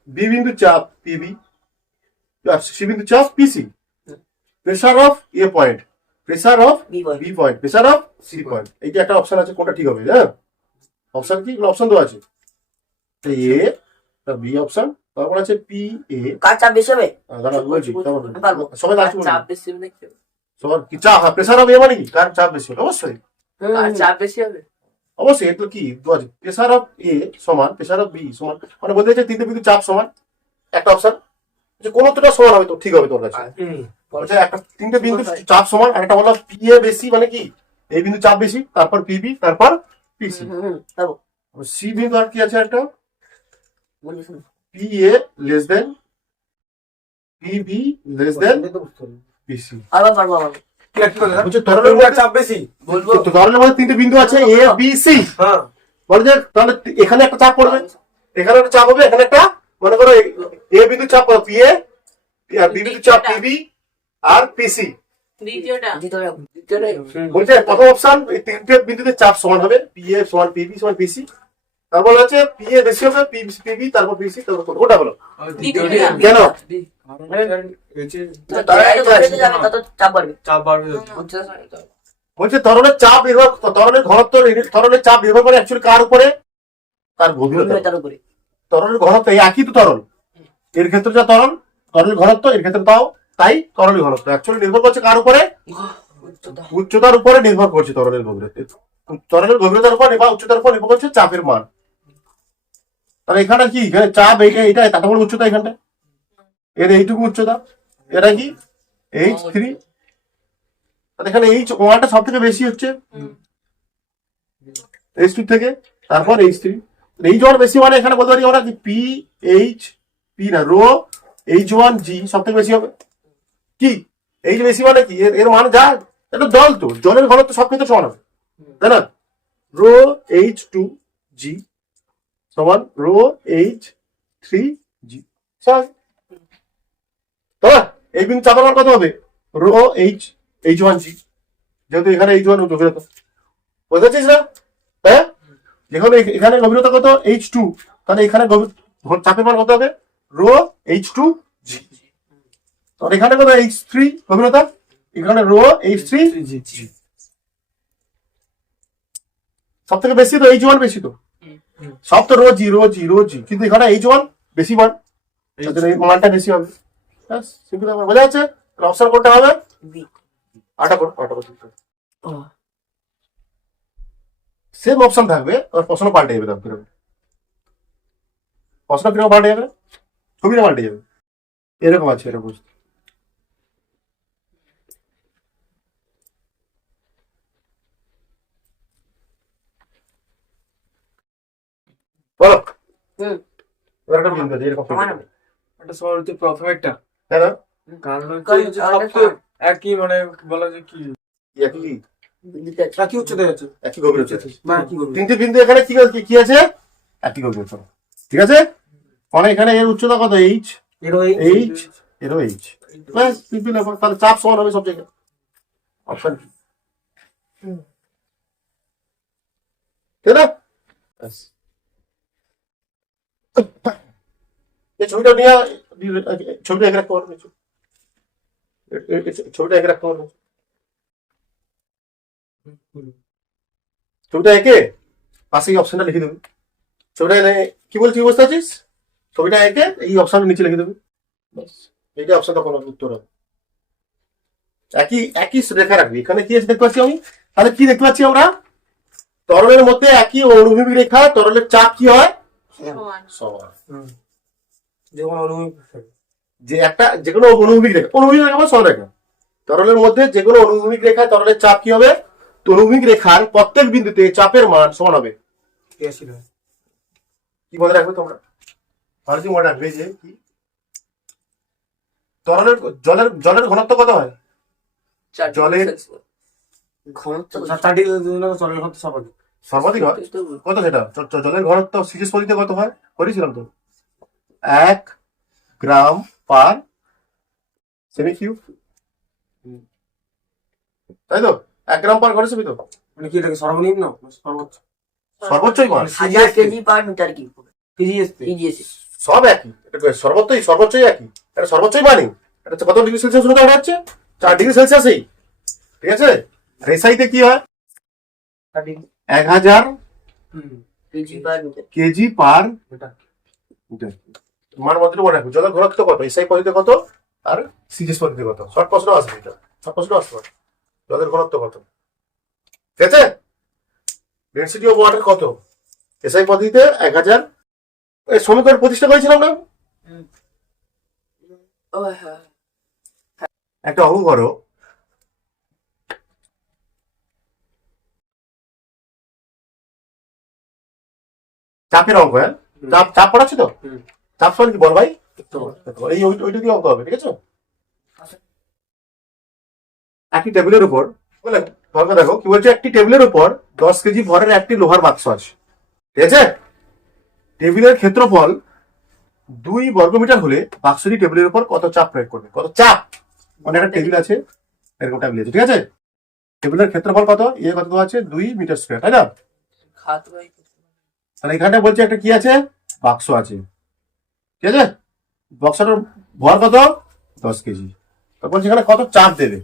বি বিন্দু চাপ পিবি, সি বিন্দু চাপ PC. Pressure of A point, pressure of B বল B point, pressure of C point. এই যে একটা অপশন আছে, কোনটা ঠিক হবে? হ্যাঁ, অপশন কি, অপশন তো আছে, এ বি অপশন, তারপর আছে পি এ। কার চাপ বেশি হবে? বলছি পারবো। সবাই লাস্ট চাপ বেশি হবে নাকি? সবার কি চাপ, প্রেসার অফ এ মানে কি, কার চাপ বেশি হবে? অবশ্যই আর চাপ বেশি হবে? অবশ্যই, এটা কি প্রেসার অফ এ সমান প্রেসার অফ বি সমান, মানে বলতে চাইছে তিনটে বিন্দু চাপ সমান। একটা অপশন যে কোনটা সমান হবে তো ঠিক হবে তোর কাছে, বলছে একটা তিনটে বিন্দু চাপ সমান, আর একটা বললো পি এ বেশি মানে কি, এই বিন্দু চাপ বেশি, তারপর পিবি, তারপর পিসি। পারবো। সি বিন্দু আর কি আছে একটা, বলিস না। P A less than PB less than PC. পারবো। বলছে তরলের মধ্যে চাপ বেশি বলবো। তরলের মধ্যে তিনটে বিন্দু আছে এ বি সি। হ্যাঁ, বলে যে তাহলে এখানে একটা চাপ পড়বে, এখানে একটা চাপ হবে, এখানে একটা, মনে করো এ বিন্দু চাপ পি এ, আর বি বিন্দু চাপ পিবি আর পিসি। দ্বিতীয়টা বলছে প্রথম অপশন এই তিনটে বিন্দুতে চাপ সমান হবে, পি এ সমান পিবি সমান পিসি। তারপর হচ্ছে পি এ বেশি হবে, পিবি তারপর পিসি, তারপর ওটা হলো কেন? চাপ বাড়বে। চাপ বাড়বে। বলছে তরলের চাপ নির্ভর, তরলের ঘনত্ব, তরলের চাপ নির্ভর করে অ্যাকচুয়ালি কার উপরে, তার গভীরতা। তার উপরে তরলের ঘনত্ব এই একই তো তরল, এর ক্ষেত্রে যা তরল, তরলের ঘনত্ব এর ক্ষেত্রে তাও তাই, তরলের ঘনত্ব অ্যাকচুয়ালি নির্ভর করছে কার উপরে, উচ্চতার উপরে নির্ভর করছে তরলের গভীরতা, তরলের গভীরতার উপর বা উচ্চতার উপর নির্ভর করছে চাপের মান। তাহলে এখানে কি, এখানে চাপ এইটা তাতে বড় উচ্চতা, এখানটা এর এইটুকু উচ্চতা, এটা কি H3, তাহলে এখানে H1টা সব থেকে বেশি হচ্ছে H2 থেকে, তারপর H3। H1 বেশি মানে এখানে বলতে পারি আমরা কি পি এইচ পি না রো H1G সব থেকে বেশি হবে। কি এইচ বেশি মানে কি, এর মানে যা, এটা জল, তো জলের ঘনত্ব সব ক্ষেত্রে সমান হবে, তাই না? রো H2G সমান রো H3G। এই বিন্দু চাপের মান কত হবে, রো H1G, যেহেতু এখানে H1 গভীরতা, বুঝতে পারছিস না? হ্যাঁ, যেখানে এখানে গভীরতা কত H2, তাহলে এখানে চাপের মান কত হবে, রো H2G। তাহলে এখানে কত H3 গভীরতা, এখানে রো H3G। সব থেকে বেশি তো H1 বেশি, তো সব তো রো জি, কিন্তু এখানে H1 বেশি মান, এই মানটা বেশি হবে। সিম্পল, বোঝা যাচ্ছে? অপশন কোনটা হবে? আটা সেম অপশন থাকবে, প্রশ্ন পাল্টে যাবে, প্রশ্ন কিরকম পাল্টে যাবে, ছবিটা পাল্টে যাবে, এরকম আছে, এরকম বুঝতে। বলো, এবার একটা বিন্দু আছে এরকম, এটা সবার হচ্ছে প্রথম একটা, তাই না? কারণ হচ্ছে যে সবচেয়ে একই, মানে বলা যায় কি একই উচ্চতায় আছে, একই গভীরতা, বা একই গভীরতা। তিনটে বিন্দু এখানে কি আছে, একই গভীরতা, ঠিক আছে? মানে এখানে এর উচ্চতা কত, এইচ, এরও এইচ, ব্যাস সিম্পল ব্যাপার। তাহলে চাপ সমান হবে সব জায়গায়, অপশন কি, তাই না? এই ছবিটা নিয়ে ছবিটা এখানে রাখতে পারবো, ছবিটা এখানে রাখতে পারবো। ছবিটা এঁকে পাশে এই অপশনটা লিখে দেবে। ছবিটা কি বলছি, কি বুঝতে পারছিস? ছবিটা এঁকে এই অপশনটা নিচে লিখে দেবে। এইটা অপশনটা কোনো উত্তর হবে। একই একই রেখা রাখবি। এখানে কি আছে দেখতে পাচ্ছি আমি? তাহলে কি দেখতে পাচ্ছি আমরা? তরলের মধ্যে একই অনুভূমিক রেখা, তরলের চাপ কি হয়? সমান। যেমন অনুভূমিক যে একটা যে কোনো অনুভূমিক রেখা, অনুভূমিক রেখা বা সরলরেখা, তরলের মধ্যে যে কোনো অনুভূমিক রেখা তরলের চাপ কি হবে? তো অনুভূমিক রেখার প্রত্যেক বিন্দুতে চাপের মান সমান হবে। কি মনে রাখবে তোমরা? ভারতীয় মনে রাখবে যে কি তরলের জলের ঘনত্ব কত হয়? জলের ঘনত্ব 4 ডিগ্রি চলে কত সর্বাধিক? সর্বাধিক হয় কত? সেটা জলের ঘনত্ব সিজিএস পদ্ধতিতে কত হয়? করেছিলাম তো, 1 গ্রাম পার সেমি কিউব, তাই তো? 1 গ্রাম পার ঘরে সেমি তো মানে কি এটাকে সর্বনিম্ন না সর্বোচ্চ? সর্বোচ্চই মান। 1000 কেজি পার মিটার কিউব পিজিএসপি ইজিএসি। সব একই, এটা সর্বোচ্চই একই, এটা সর্বোচ্চই মানি। এটা হচ্ছে কত ডিগ্রি সেলসিয়াস হতে এটা হচ্ছে 4 ডিগ্রি সেলসিয়াসই, ঠিক আছে? আর এসআইতে কি হয়? 1000 K G per metre. K G per metre. মান মধ্যে মনে রাখবে জলের ঘনত্ব কত, এসআই পদ্ধতিতে কত আর সিজিএস পদ্ধতিতে কত। শর্ট প্রশ্ন আসবে, এটা শর্ট প্রশ্ন আসতে পারে। জলের ঘনত্ব কত, ঠিক আছে? ডেনসিটি অফ ওয়াটার কত, এসআই পদ্ধতিতে 1000। এই সমীকরণ প্রতিষ্ঠা করেছিলাম না? ও হ্যাঁ। একটা অঙ্ক করো, চাপের অঙ্ক। হ্যাঁ, চাপ পড়াচ্ছি তো। চাপ সমান কি বল ভাই? এই ওইটা দিয়ে অঙ্ক হবে, ঠিক আছে? একটি টেবিলের উপর বলে ভালো দেখো কি বলছে, একটি টেবিলের উপর 10 কেজি ভরের একটি লোহার বাক্স আছে, ঠিক আছে? টেবিলের ক্ষেত্রফল 2 বর্গমিটার হলে বাক্সটি টেবিলের উপর কত চাপ প্রয়োগ করবে? কত চাপ, মানে একটা টেবিল আছে, এরকম টেবিল আছে, ঠিক আছে? টেবিলের ক্ষেত্রফল কত? কত আছে? 2 মিটার স্কয়ার, তাই না? খাত ভাই। তাহলে এখানে বলছে একটা কি আছে? বাক্স আছে, ঠিক আছে? বাক্সটার ভর কত? 10 কেজি। তারপর সেখানে কত চাপ দেবে?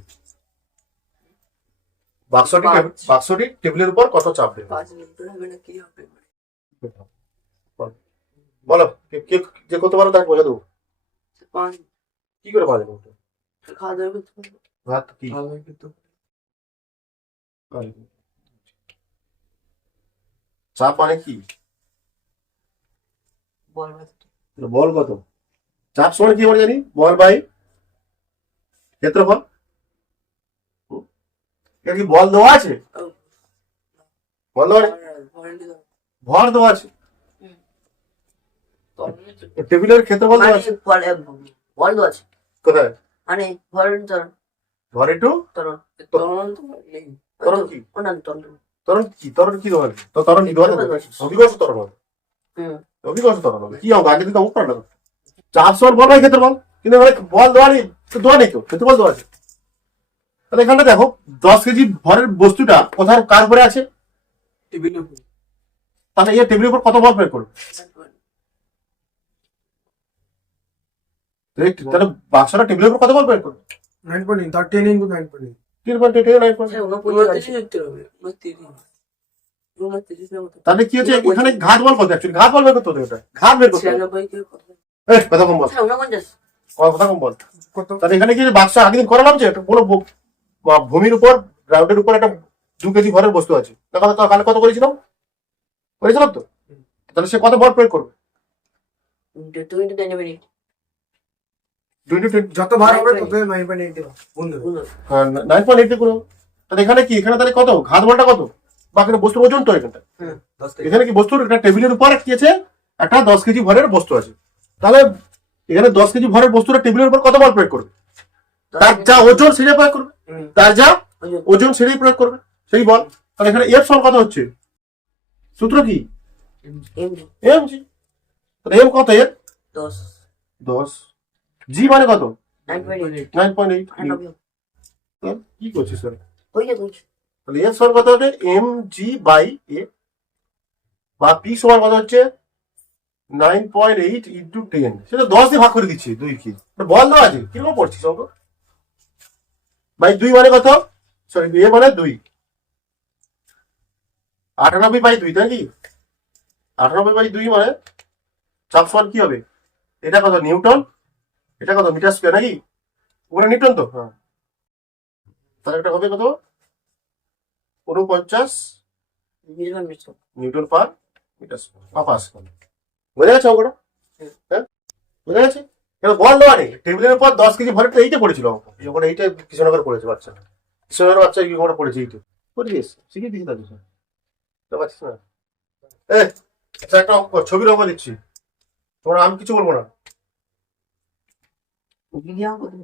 বাক্সটি টেবিলের উপর কত চাপ দেবে? 5 মিটার হবে না কি হবে? বলো, যে কত পারো তাকে বোঝা দেবো। 5 কি করে পাওয়া যাবে? খাওয়া দাওয়া করতে হবে। ভাত কি চাপ মানে কি? বল ভাই। বল কত? চাপ সমান কি আমরা জানি, বল বাই ক্ষেত্রফল। এটা কি বল দেওয়া আছে? বল দেওয়া নেই, ভর দেওয়া আছে। টেবিলের ক্ষেত্রফল দেওয়া আছে বল তো আছে কোথায়? মানে ভরণ তরণ ভর একটু তরণ তরণ তো নেই। তরণ কি? ওনা তরণ। তরণ কি দেওয়া আছে? তো তরণ কি দেওয়া আছে? অভিকর্ষ তরণ হবে, অভিকর্ষ তরণ হবে। কি অঙ্ক আগে থেকে অঙ্ক করা? চাপ সমান বল বাই ক্ষেত্রফল, কিন্তু এখানে বল দেওয়া নেই, দেওয়া নেই তো, ক্ষেত্রফল দেওয়া আছে। তাহলে এখানটা দেখো 10 কেজি ভরের বস্তুটা কোথায় কার উপরে আছে? টেবিলের উপর। তাহলে এই টেবিলের উপর কত বল প্রয়োগ করবে? তাহলে বাক্সটা টেবিলের উপর কত বল প্রয়োগ করবে? 9.8 তার 10 into 9.8 তাহলে কি হচ্ছে এখানে ঘাত বল কত? অ্যাকচুয়ালি ঘাত বল বের করতে হবে, এটা ঘাত বের করতে হবে। কথা কম বল, কথা কম বল। কত? তাহলে এখানে কি বাক্স আগের দিন করালাম যে একটা কোনো ভূমির উপর গ্রাউন্ডের উপর একটা 2 কেজি ভরের বস্তু আছে, তাহলে কত করেছিলাম তো? তাহলে সে কত বল প্রয়োগ করবে? 2 into 10 যত ভার হবে তত 9.8 দেব বন্ধু। 9.8 করে। তাহলে এখানে কি, এখানে তাহলে কত ঘাত বলটা কত? বা এখানে বস্তুর ওজন তো এখানটা, 10 থেকে এখানে কি বস্তুর একটা টেবিলের উপর কি আছে? একটা 10 কেজি ভরের বস্তু আছে। তাহলে এখানে 10 কেজি ভরের বস্তুটা টেবিলের উপর কত বল প্রয়োগ করবে? তার যা ওজন সেটা প্রয়োগ করবে, তার যা ওজন সেটাই প্রয়োগ করবে, সেই বল। তাহলে এখানে এফ সমান কত হচ্ছে? সূত্র কি? M G. তাহলে এম কত? এর 10, জি মানে কত? 9.8। কি করছিস স্যার? তাহলে এফ সমান কত হবে? এম জি বাই এ, বা পি সমান কত হচ্ছে? 9.8 ইন্টু 10। সেটা 10 দিয়ে ভাগ করে দিচ্ছি, 2 কি বল দেওয়া আছে, কিরকম পড়ছিস অঙ্ক? বাই 2 মানে কত? সরি, এ মানে 2, 98/2, তাই কি? 98/2 মানে চাপ সমান কি হবে? এটা কত নিউটন, এটা কত মিটার স্কোয়ার নাকি? উপরে নিউটন তো, হ্যাঁ। তাহলে এটা হবে কত? 49 নির্মাণ মিশ্র। Newton per metre square pascal. বোঝা গেছে অঙ্কটা? হ্যাঁ, বোঝা গেছে? এবার বল দেওয়া নেই, টেবিলের উপর 10 কেজি ভরের তো এইটা পড়েছিল অঙ্ক, যখন এইটা কৃষ্ণনগর পড়েছে বাচ্চা, কৃষ্ণনগর বাচ্চা এই অঙ্কটা পড়েছে এইটা, পড়িস শিখে দিয়েছি তাদের সঙ্গে পাচ্ছিস না। এ আচ্ছা, একটা অঙ্ক ছবির অঙ্ক দিচ্ছি, তোমরা আমি কিছু বলবো না। বিজ্ঞান কত?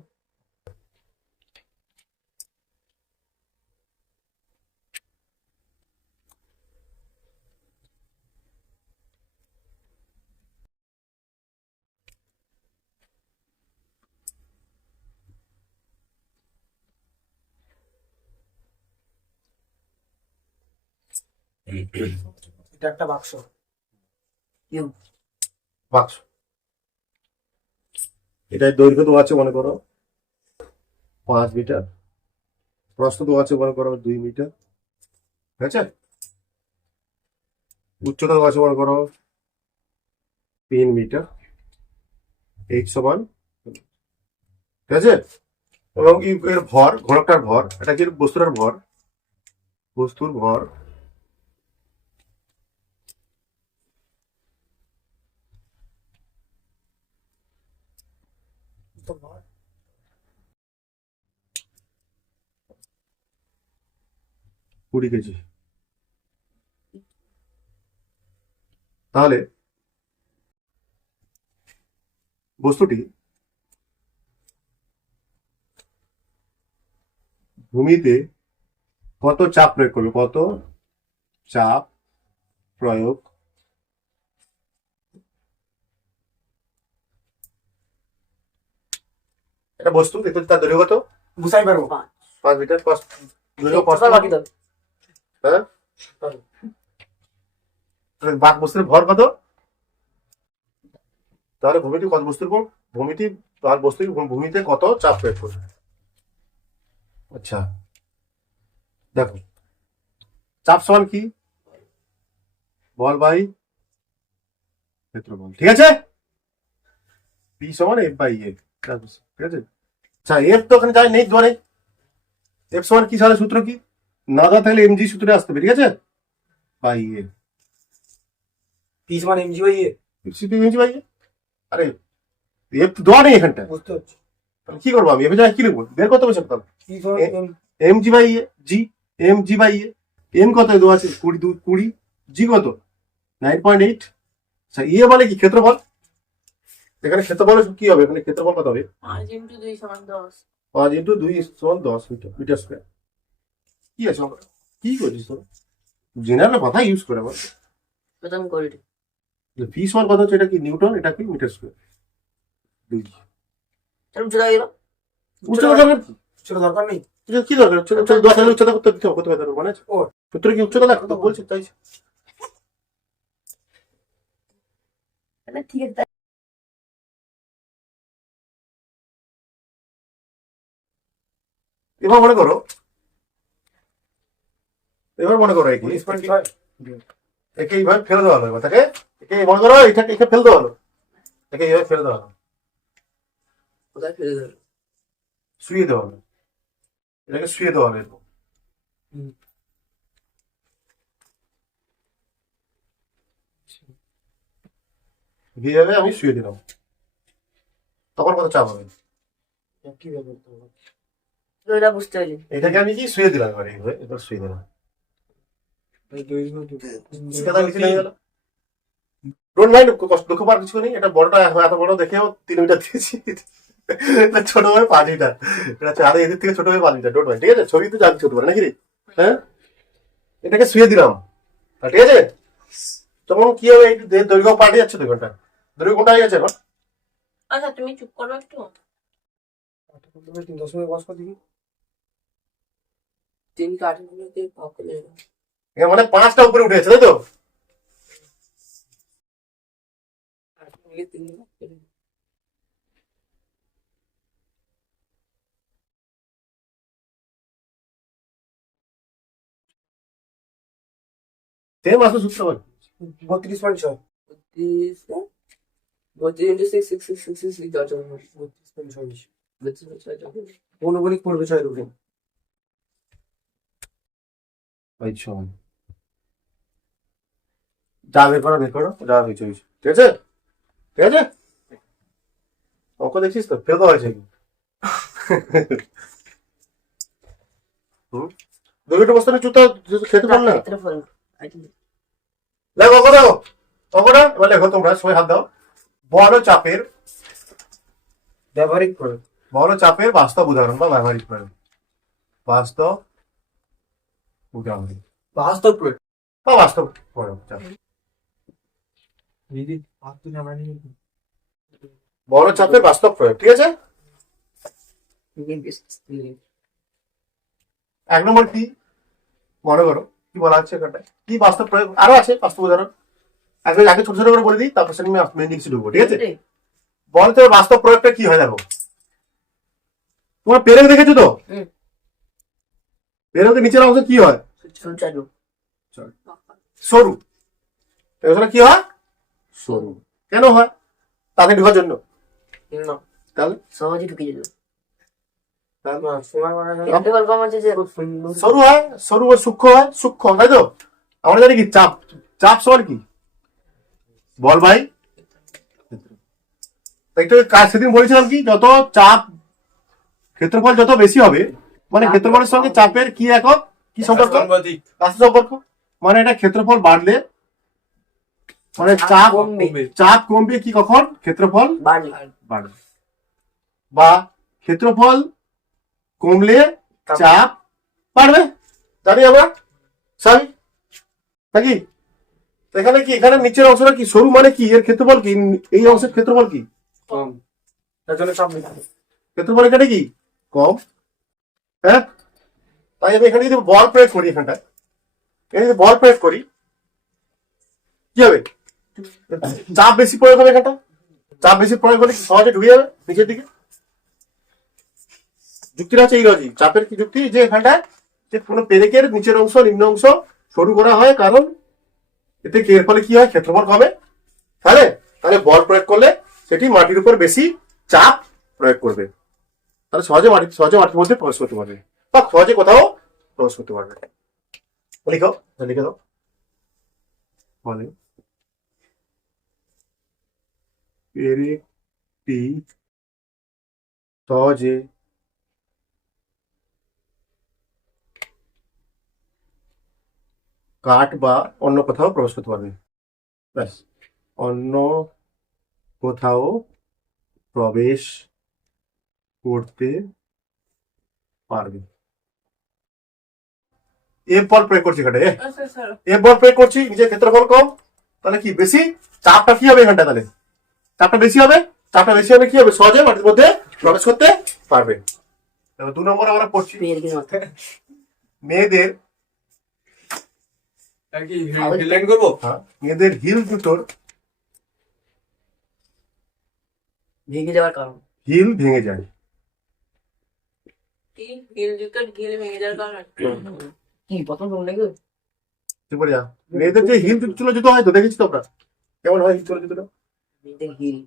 এটা একটা বাক্স। কিউব। বাক্স, এটার দৈর্ঘ্য তো আছে মনে করো 5 মিটার, প্রস্থ তো আছে মনে করো 2 মিটার, ঠিক আছে? উচ্চতা তো আছে মনে করো 3 মিটার, এইচ সমান, ঠিক আছে? এবং এর ভর, ঘনকটার ভর, এটা কি বস্তুটার ভর, বস্তুর ভর তো ভর। 20 কেজি। তাহলে বস্তুটি ভূমিতে কত চাপ প্রয়োগ করবে, কত চাপ প্রয়োগ এটা বস্তু দেখতে, তার দৈর্ঘ্য কত? বুঝাই পারবো। 5 মিটার, দৈর্ঘ্য 5 বাকি দাও। হ্যাঁ, তাহলে বস্তুর ভর কত? তাহলে ভূমিটি কত বস্তুর উপর, ভূমিটি আর বস্তু ভূমিতে কত চাপ প্রয়োগ করবে। আচ্ছা দেখো, চাপ সমান কি? বল বাই ক্ষেত্রফল, ঠিক আছে? পি সমান এফ বাই এ, ঠিক আছে? আচ্ছা, এফ তো ওখানে যাই নেই, ধরে এফ সমান কি, সালে সূত্র কি? না দেওয়া থাকলে এমজি সূত্রে আসতে হবে, ঠিক আছে? বাই এ, পি সমান mg by A. Mg by A. আরে এফ তো দেওয়া নেই এখানটা, বুঝতে পারছি। তাহলে কি করবো আমি? এফ জায়গায় কি লিখবো? বের করতে হবে সব। পি সমান M G by A, G M G by A, M কত দেওয়া আছে 20, জি কত 9.8। আচ্ছা, ইয়ে মানে কি ক্ষেত্রফল, এখানে ক্ষেত্রফল কি হবে, এখানে ক্ষেত্রফল কত হবে? 5 × 2 = 10। 5 × 2 = 10 মিটার, মিটার স্কোয়ার। কি আছে অঙ্কটা? কি করছিস তোর? জেনারেল কথা ইউজ করে আমার, প্রথম কোয়ালিটি। পি সমান কত হচ্ছে, এটা কি নিউটন, এটা কি মিটার স্কোয়ার। তাহলে চলে গেল। উচ্চতা দরকার কি? সেটা দরকার নেই। কি দরকার? উচ্চতা 10 হলে উচ্চতা করতে দিতে হবে, কত হবে মানে ও সূত্র কি উচ্চতা দেখো তো, বলছি তাই। তাহলে ঠিক আছে। এবার মনে করো, এবার মনে করো একে 19.6। একে এইভাবে ফেলে দেওয়া হলো, এবার তাকে একে মনে করো এটাকে একে ফেলে দেওয়া হলো, একে এইভাবে ফেলে দেওয়া হলো, কোথায় ফেলে দিল? শুয়ে দেওয়া হলো, এটাকে শুয়ে দেওয়া হলো এরকম। হুম। এইভাবে আমি শুয়ে দিলাম, তখন কত চাপ হবে? কি ব্যাপার তো? এটা বুঝতে পারলি? এটাকে আমি কি শুয়ে দিলাম, এবার এইভাবে এবার শুয়ে দিলাম, এই দৈর্ঘ্য কথা লিখে নিয়ে গেল। ডোন্ট মাইন্ড, কষ্ট দুঃখ পাওয়ার কিছু নেই, এটা বড়টা এত বড় দেখেও 3 মিটার দিয়েছি, এটা ছোট ভাবে 5 মিটার, এটা হচ্ছে আরে এদের থেকে ছোট ভাবে 5 মিটার, ডোন্ট মাইন্ড, ঠিক আছে? ছবি তো জানতে হতে পারে নাকি রে? হ্যাঁ, এটাকে শুয়ে দিলাম, ঠিক আছে? তখন কি হবে, এই দৈর্ঘ্য পাল্টে যাচ্ছে, 2 ঘন্টা দৈর্ঘ্য কোনটা হয়ে গেছে এখন? আচ্ছা তুমি চুপ করো একটু। 3.5 কত দেখি? 3 কে 8 মিনিটে ভাগ করে দেবো। এখানে মানে 5টা উপরে উঠে গেছে, তাই তো? 8 মিনিটে 3 ভাগ করে দেবো। সেম আসলে সূত্র বল। 32.6 32 into 6 6 6 6 6 6 32.6 32 অনুগুণিক পড়বে 6 রুপে। ওই ছয় যা বের করো যা হয়েছে হয়েছে। ঠিক আছে ঠিক আছে, অঙ্ক দেখছিস তো ফেল হয়েছে কি? দুটো বস্তা জুতো খেতে পার না। ক্ষেত্রফল দেখো অঙ্ক দেখো, অঙ্কটা এবার লেখো তোমরা, সবাই হাত দাও। বল ও চাপের ব্যবহারিক প্রয়োগ। বল ও চাপের বাস্তব উদাহরণ বা ব্যবহারিক প্রয়োগ। বাস্তব উদাহরণ বাস্তব প্রয়োগ। বা বাস্তব প্রয়োগ। দিদি হাত তুলে আমরা নিয়ে নিই। বল ও চাপের বাস্তব প্রয়োগ, ঠিক আছে। এক নম্বর কি মনে করো, কি বলা হচ্ছে এখানটায়, কি বাস্তব প্রয়োগ, আরো আছে বাস্তব উদাহরণ। আগে ছোট ছোট করে বলে দিই, তারপর সেটা মেন জিনিস ঢুকবো, ঠিক আছে। বল তো বাস্তব প্রয়োগটা কি হয় দেখো, তোমার পেরেক দেখেছো তো, পেরেকের নিচের অংশ কি হয়, সরু। এগুলো কি হয়, সরু। কেন হয়, তাকে ঢোকার জন্য। না তাহলে সহজে ঢুকে যেত। না সময় মারা যায়। ক্ষেত্রফল কম আছে যে খুব সুন্দর। সরু হয়, সরু ও সূক্ষ্ম হয়, সূক্ষ্ম, তাই তো। আমরা জানি কি চাপ, চাপ সমান কি বল বাই একটু কাজ। সেদিন বলেছিলাম কি, যত চাপ ক্ষেত্রফল যত বেশি হবে, মানে ক্ষেত্রফলের সঙ্গে চাপের কি একক, কি সম্পর্ক, সঙ্গতিক। রাশি সম্পর্ক। মানে এটা ক্ষেত্রফল বাড়লে মানে চাপ কমবে। চাপ কমবে, কি কখন, ক্ষেত্রফল বাড়ি বাড়বে। বা ক্ষেত্রফল কমলে চাপ বাড়বে, জানি আমরা সবই নাকি। এখানে কি, এখানে নিচের অংশটা কি সরু, মানে কি এর ক্ষেত্রফল কি, এই অংশের ক্ষেত্রফল কি কম, তার জন্য চাপ বেশি। ক্ষেত্রফল এখানে কি কম। হ্যাঁ, তাই আমি এখানে যদি বল প্রয়োগ করি, এখানটা এখানে যদি বল প্রয়োগ করি কি হবে, চাপ বেশি প্রয়োগ হবে। এখানটা চাপ বেশি প্রয়োগ হলে কি সহজে ঢুকে যাবে নিচের দিকে। যুক্তিটা হচ্ছে এই লজিক, চাপের কি যুক্তি, যে এখানটায় যে কোনো পেরেকের নিচের অংশ নিম্ন অংশ সরু করা হয়, কারণ এতে এর ফলে কি হয়, ক্ষেত্রফল কমে। তাহলে তাহলে বল প্রয়োগ করলে সেটি মাটির উপর বেশি চাপ প্রয়োগ করবে, তাহলে সহজে মাটির মধ্যে প্রবেশ করতে পারবে, বা সহজে কোথাও প্রবেশ করতে পারবে। লিখো, লিখে দাও। বলে পেরেকটি সহজে কাঠ বা অন্য কোথাও প্রবেশ করতে পারবে, ব্যাস, অন্য কোথাও প্রবেশ করতে পারবে। এফ বল প্রয়োগ করছি এখানে, এফ বল প্রয়োগ করছি, নিজের ক্ষেত্রফল কম, তাহলে কি বেশি চাপটা কি হবে এখানটা, তাহলে চাপটা বেশি হবে, চাপটা বেশি হবে কি হবে, সহজে মাটির মধ্যে প্রবেশ করতে পারবে। এবার 2 নম্বর আমরা পড়ছি, মেয়েদের আর কি হেডলাইন করবো? মেয়েদের হিল জুতোর ভেঙে যাওয়ার কারণ হিল ভেঙে যায়। কি হিল জুতোর হিল ভেঙে যাওয়ার কারণ কি প্রথম শুনলে কি তুই বলে যা, মেয়েদের যে হিল জুতো হয় তো, দেখেছি তোমরা কেমন হয় হিল জুতোটা, মেয়েদের হিল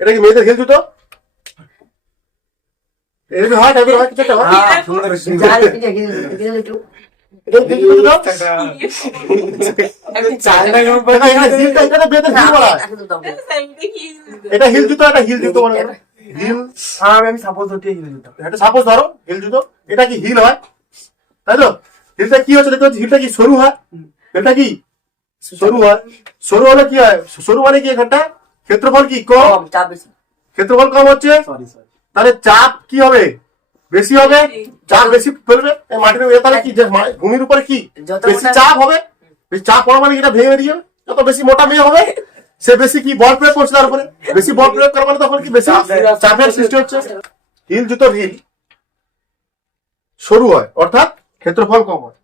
এটা কি মেয়েদের হিল জুতো, এরকম হয় টাইপের হয়, কিছু একটা হয়। হ্যাঁ, সুন্দর সুন্দর। যাই কি দেখি একটু এটা হিল জুতো দাও। চায়না গ্রুপ এটা এখানে হিলটা, এটা তো মেয়েদের হিল বলা হয়। এটা হিল জুতো, এটা হিল জুতো মনে করো, হিল। হ্যাঁ আমি সাপোজ হতে হিল দিতাম। এটা সাপোজ ধরো হিল জুতো, এটা কি হিল হয়, তাই তো। হিলটা কি হচ্ছে দেখতে পাচ্ছি, হিলটা কি সরু হয়, এটা কি সরু হয়। সরু হলে কি হয়, সরু মানে কি এখানটা ক্ষেত্রফল কি কম, কম চাপ বেশি ক্ষেত্রফল কম হচ্ছে, সরি তাহলে চাপ কি হবে, বেশি হবে, চাপ বেশি ফেলবে এই মাটির উপরে, তাহলে কি যে ভূমির উপরে কি যত বেশি মোটা- চাপ হবে, বেশি চাপ পড়া মানে কি এটা ভেঙে দিয়ে, যত বেশি মোটা মেয়ে হবে সে বেশি কি বল প্রয়োগ করছে তার উপরে, বেশি বল প্রয়োগ করা মানে তখন কি বেশি চাপের সৃষ্টি হচ্ছে। হিল জুতোর হিল সরু হয়, অর্থাৎ ক্ষেত্রফল কম হয়।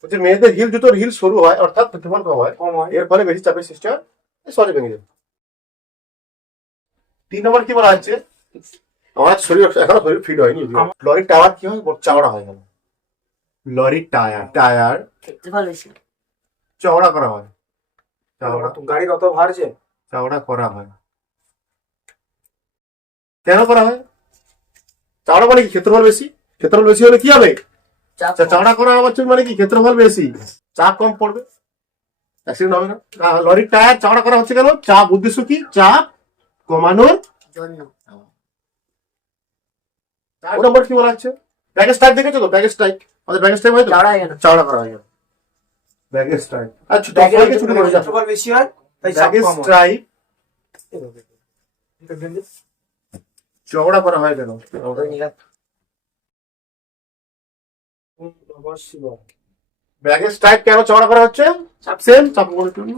বলছে মেয়েদের হিল জুতোর হিল সরু হয়, অর্থাৎ ক্ষেত্রফল কম হয়, কম হয়। এর ফলে বেশি চাপের সৃষ্টি হয়, সহজে ভেঙে যাবে। 3 নম্বর কি বলা হচ্ছে, আমার শরীর এখনো শরীর ফিট হয়নি, লরির টায়ার কি হয়, বড় চওড়া হয়ে গেল। লরির টায়ার ক্ষেত্রে ভালো বেশি। চওড়া করা হয়, চওড়া গাড়ির অত ভারছে চওড়া করা হয়। কেন করা হয়? চওড়া মানে কি ক্ষেত্রফল বেশি, ক্ষেত্রফল বেশি হলে কি হবে, চাপ চওড়া করা হচ্ছে মানে কি ক্ষেত্রফল বেশি, চাপ কম পড়বে, অ্যাক্সিডেন্ট হবে না। লরির টায়ার চওড়া করা হচ্ছে কেন, চাপ, উদ্দেশ্য কি, চাপ কমানোর জন্য। চার নম্বর কি বলা হচ্ছে, ব্যাগেজ টাইপ দেখেছো তো, ব্যাগেজ টাইপ, আমাদের ব্যাগেজ টাইপ হয় তো, চওড়া হয়ে গেল। চওড়া করা হয় ব্যাগেজ টাইপ। আচ্ছা ছুটি করে যাও, ক্ষেত্রফল বেশি হয় তাই চাপ ব্যাগেজ কম হয়। টাইপ এটা গেঞ্জি। চওড়া করা হয় কেন, ব্যাগেজ টাইপ কেন চওড়া করা হচ্ছে, সেম চাপ কমানোর জন্য।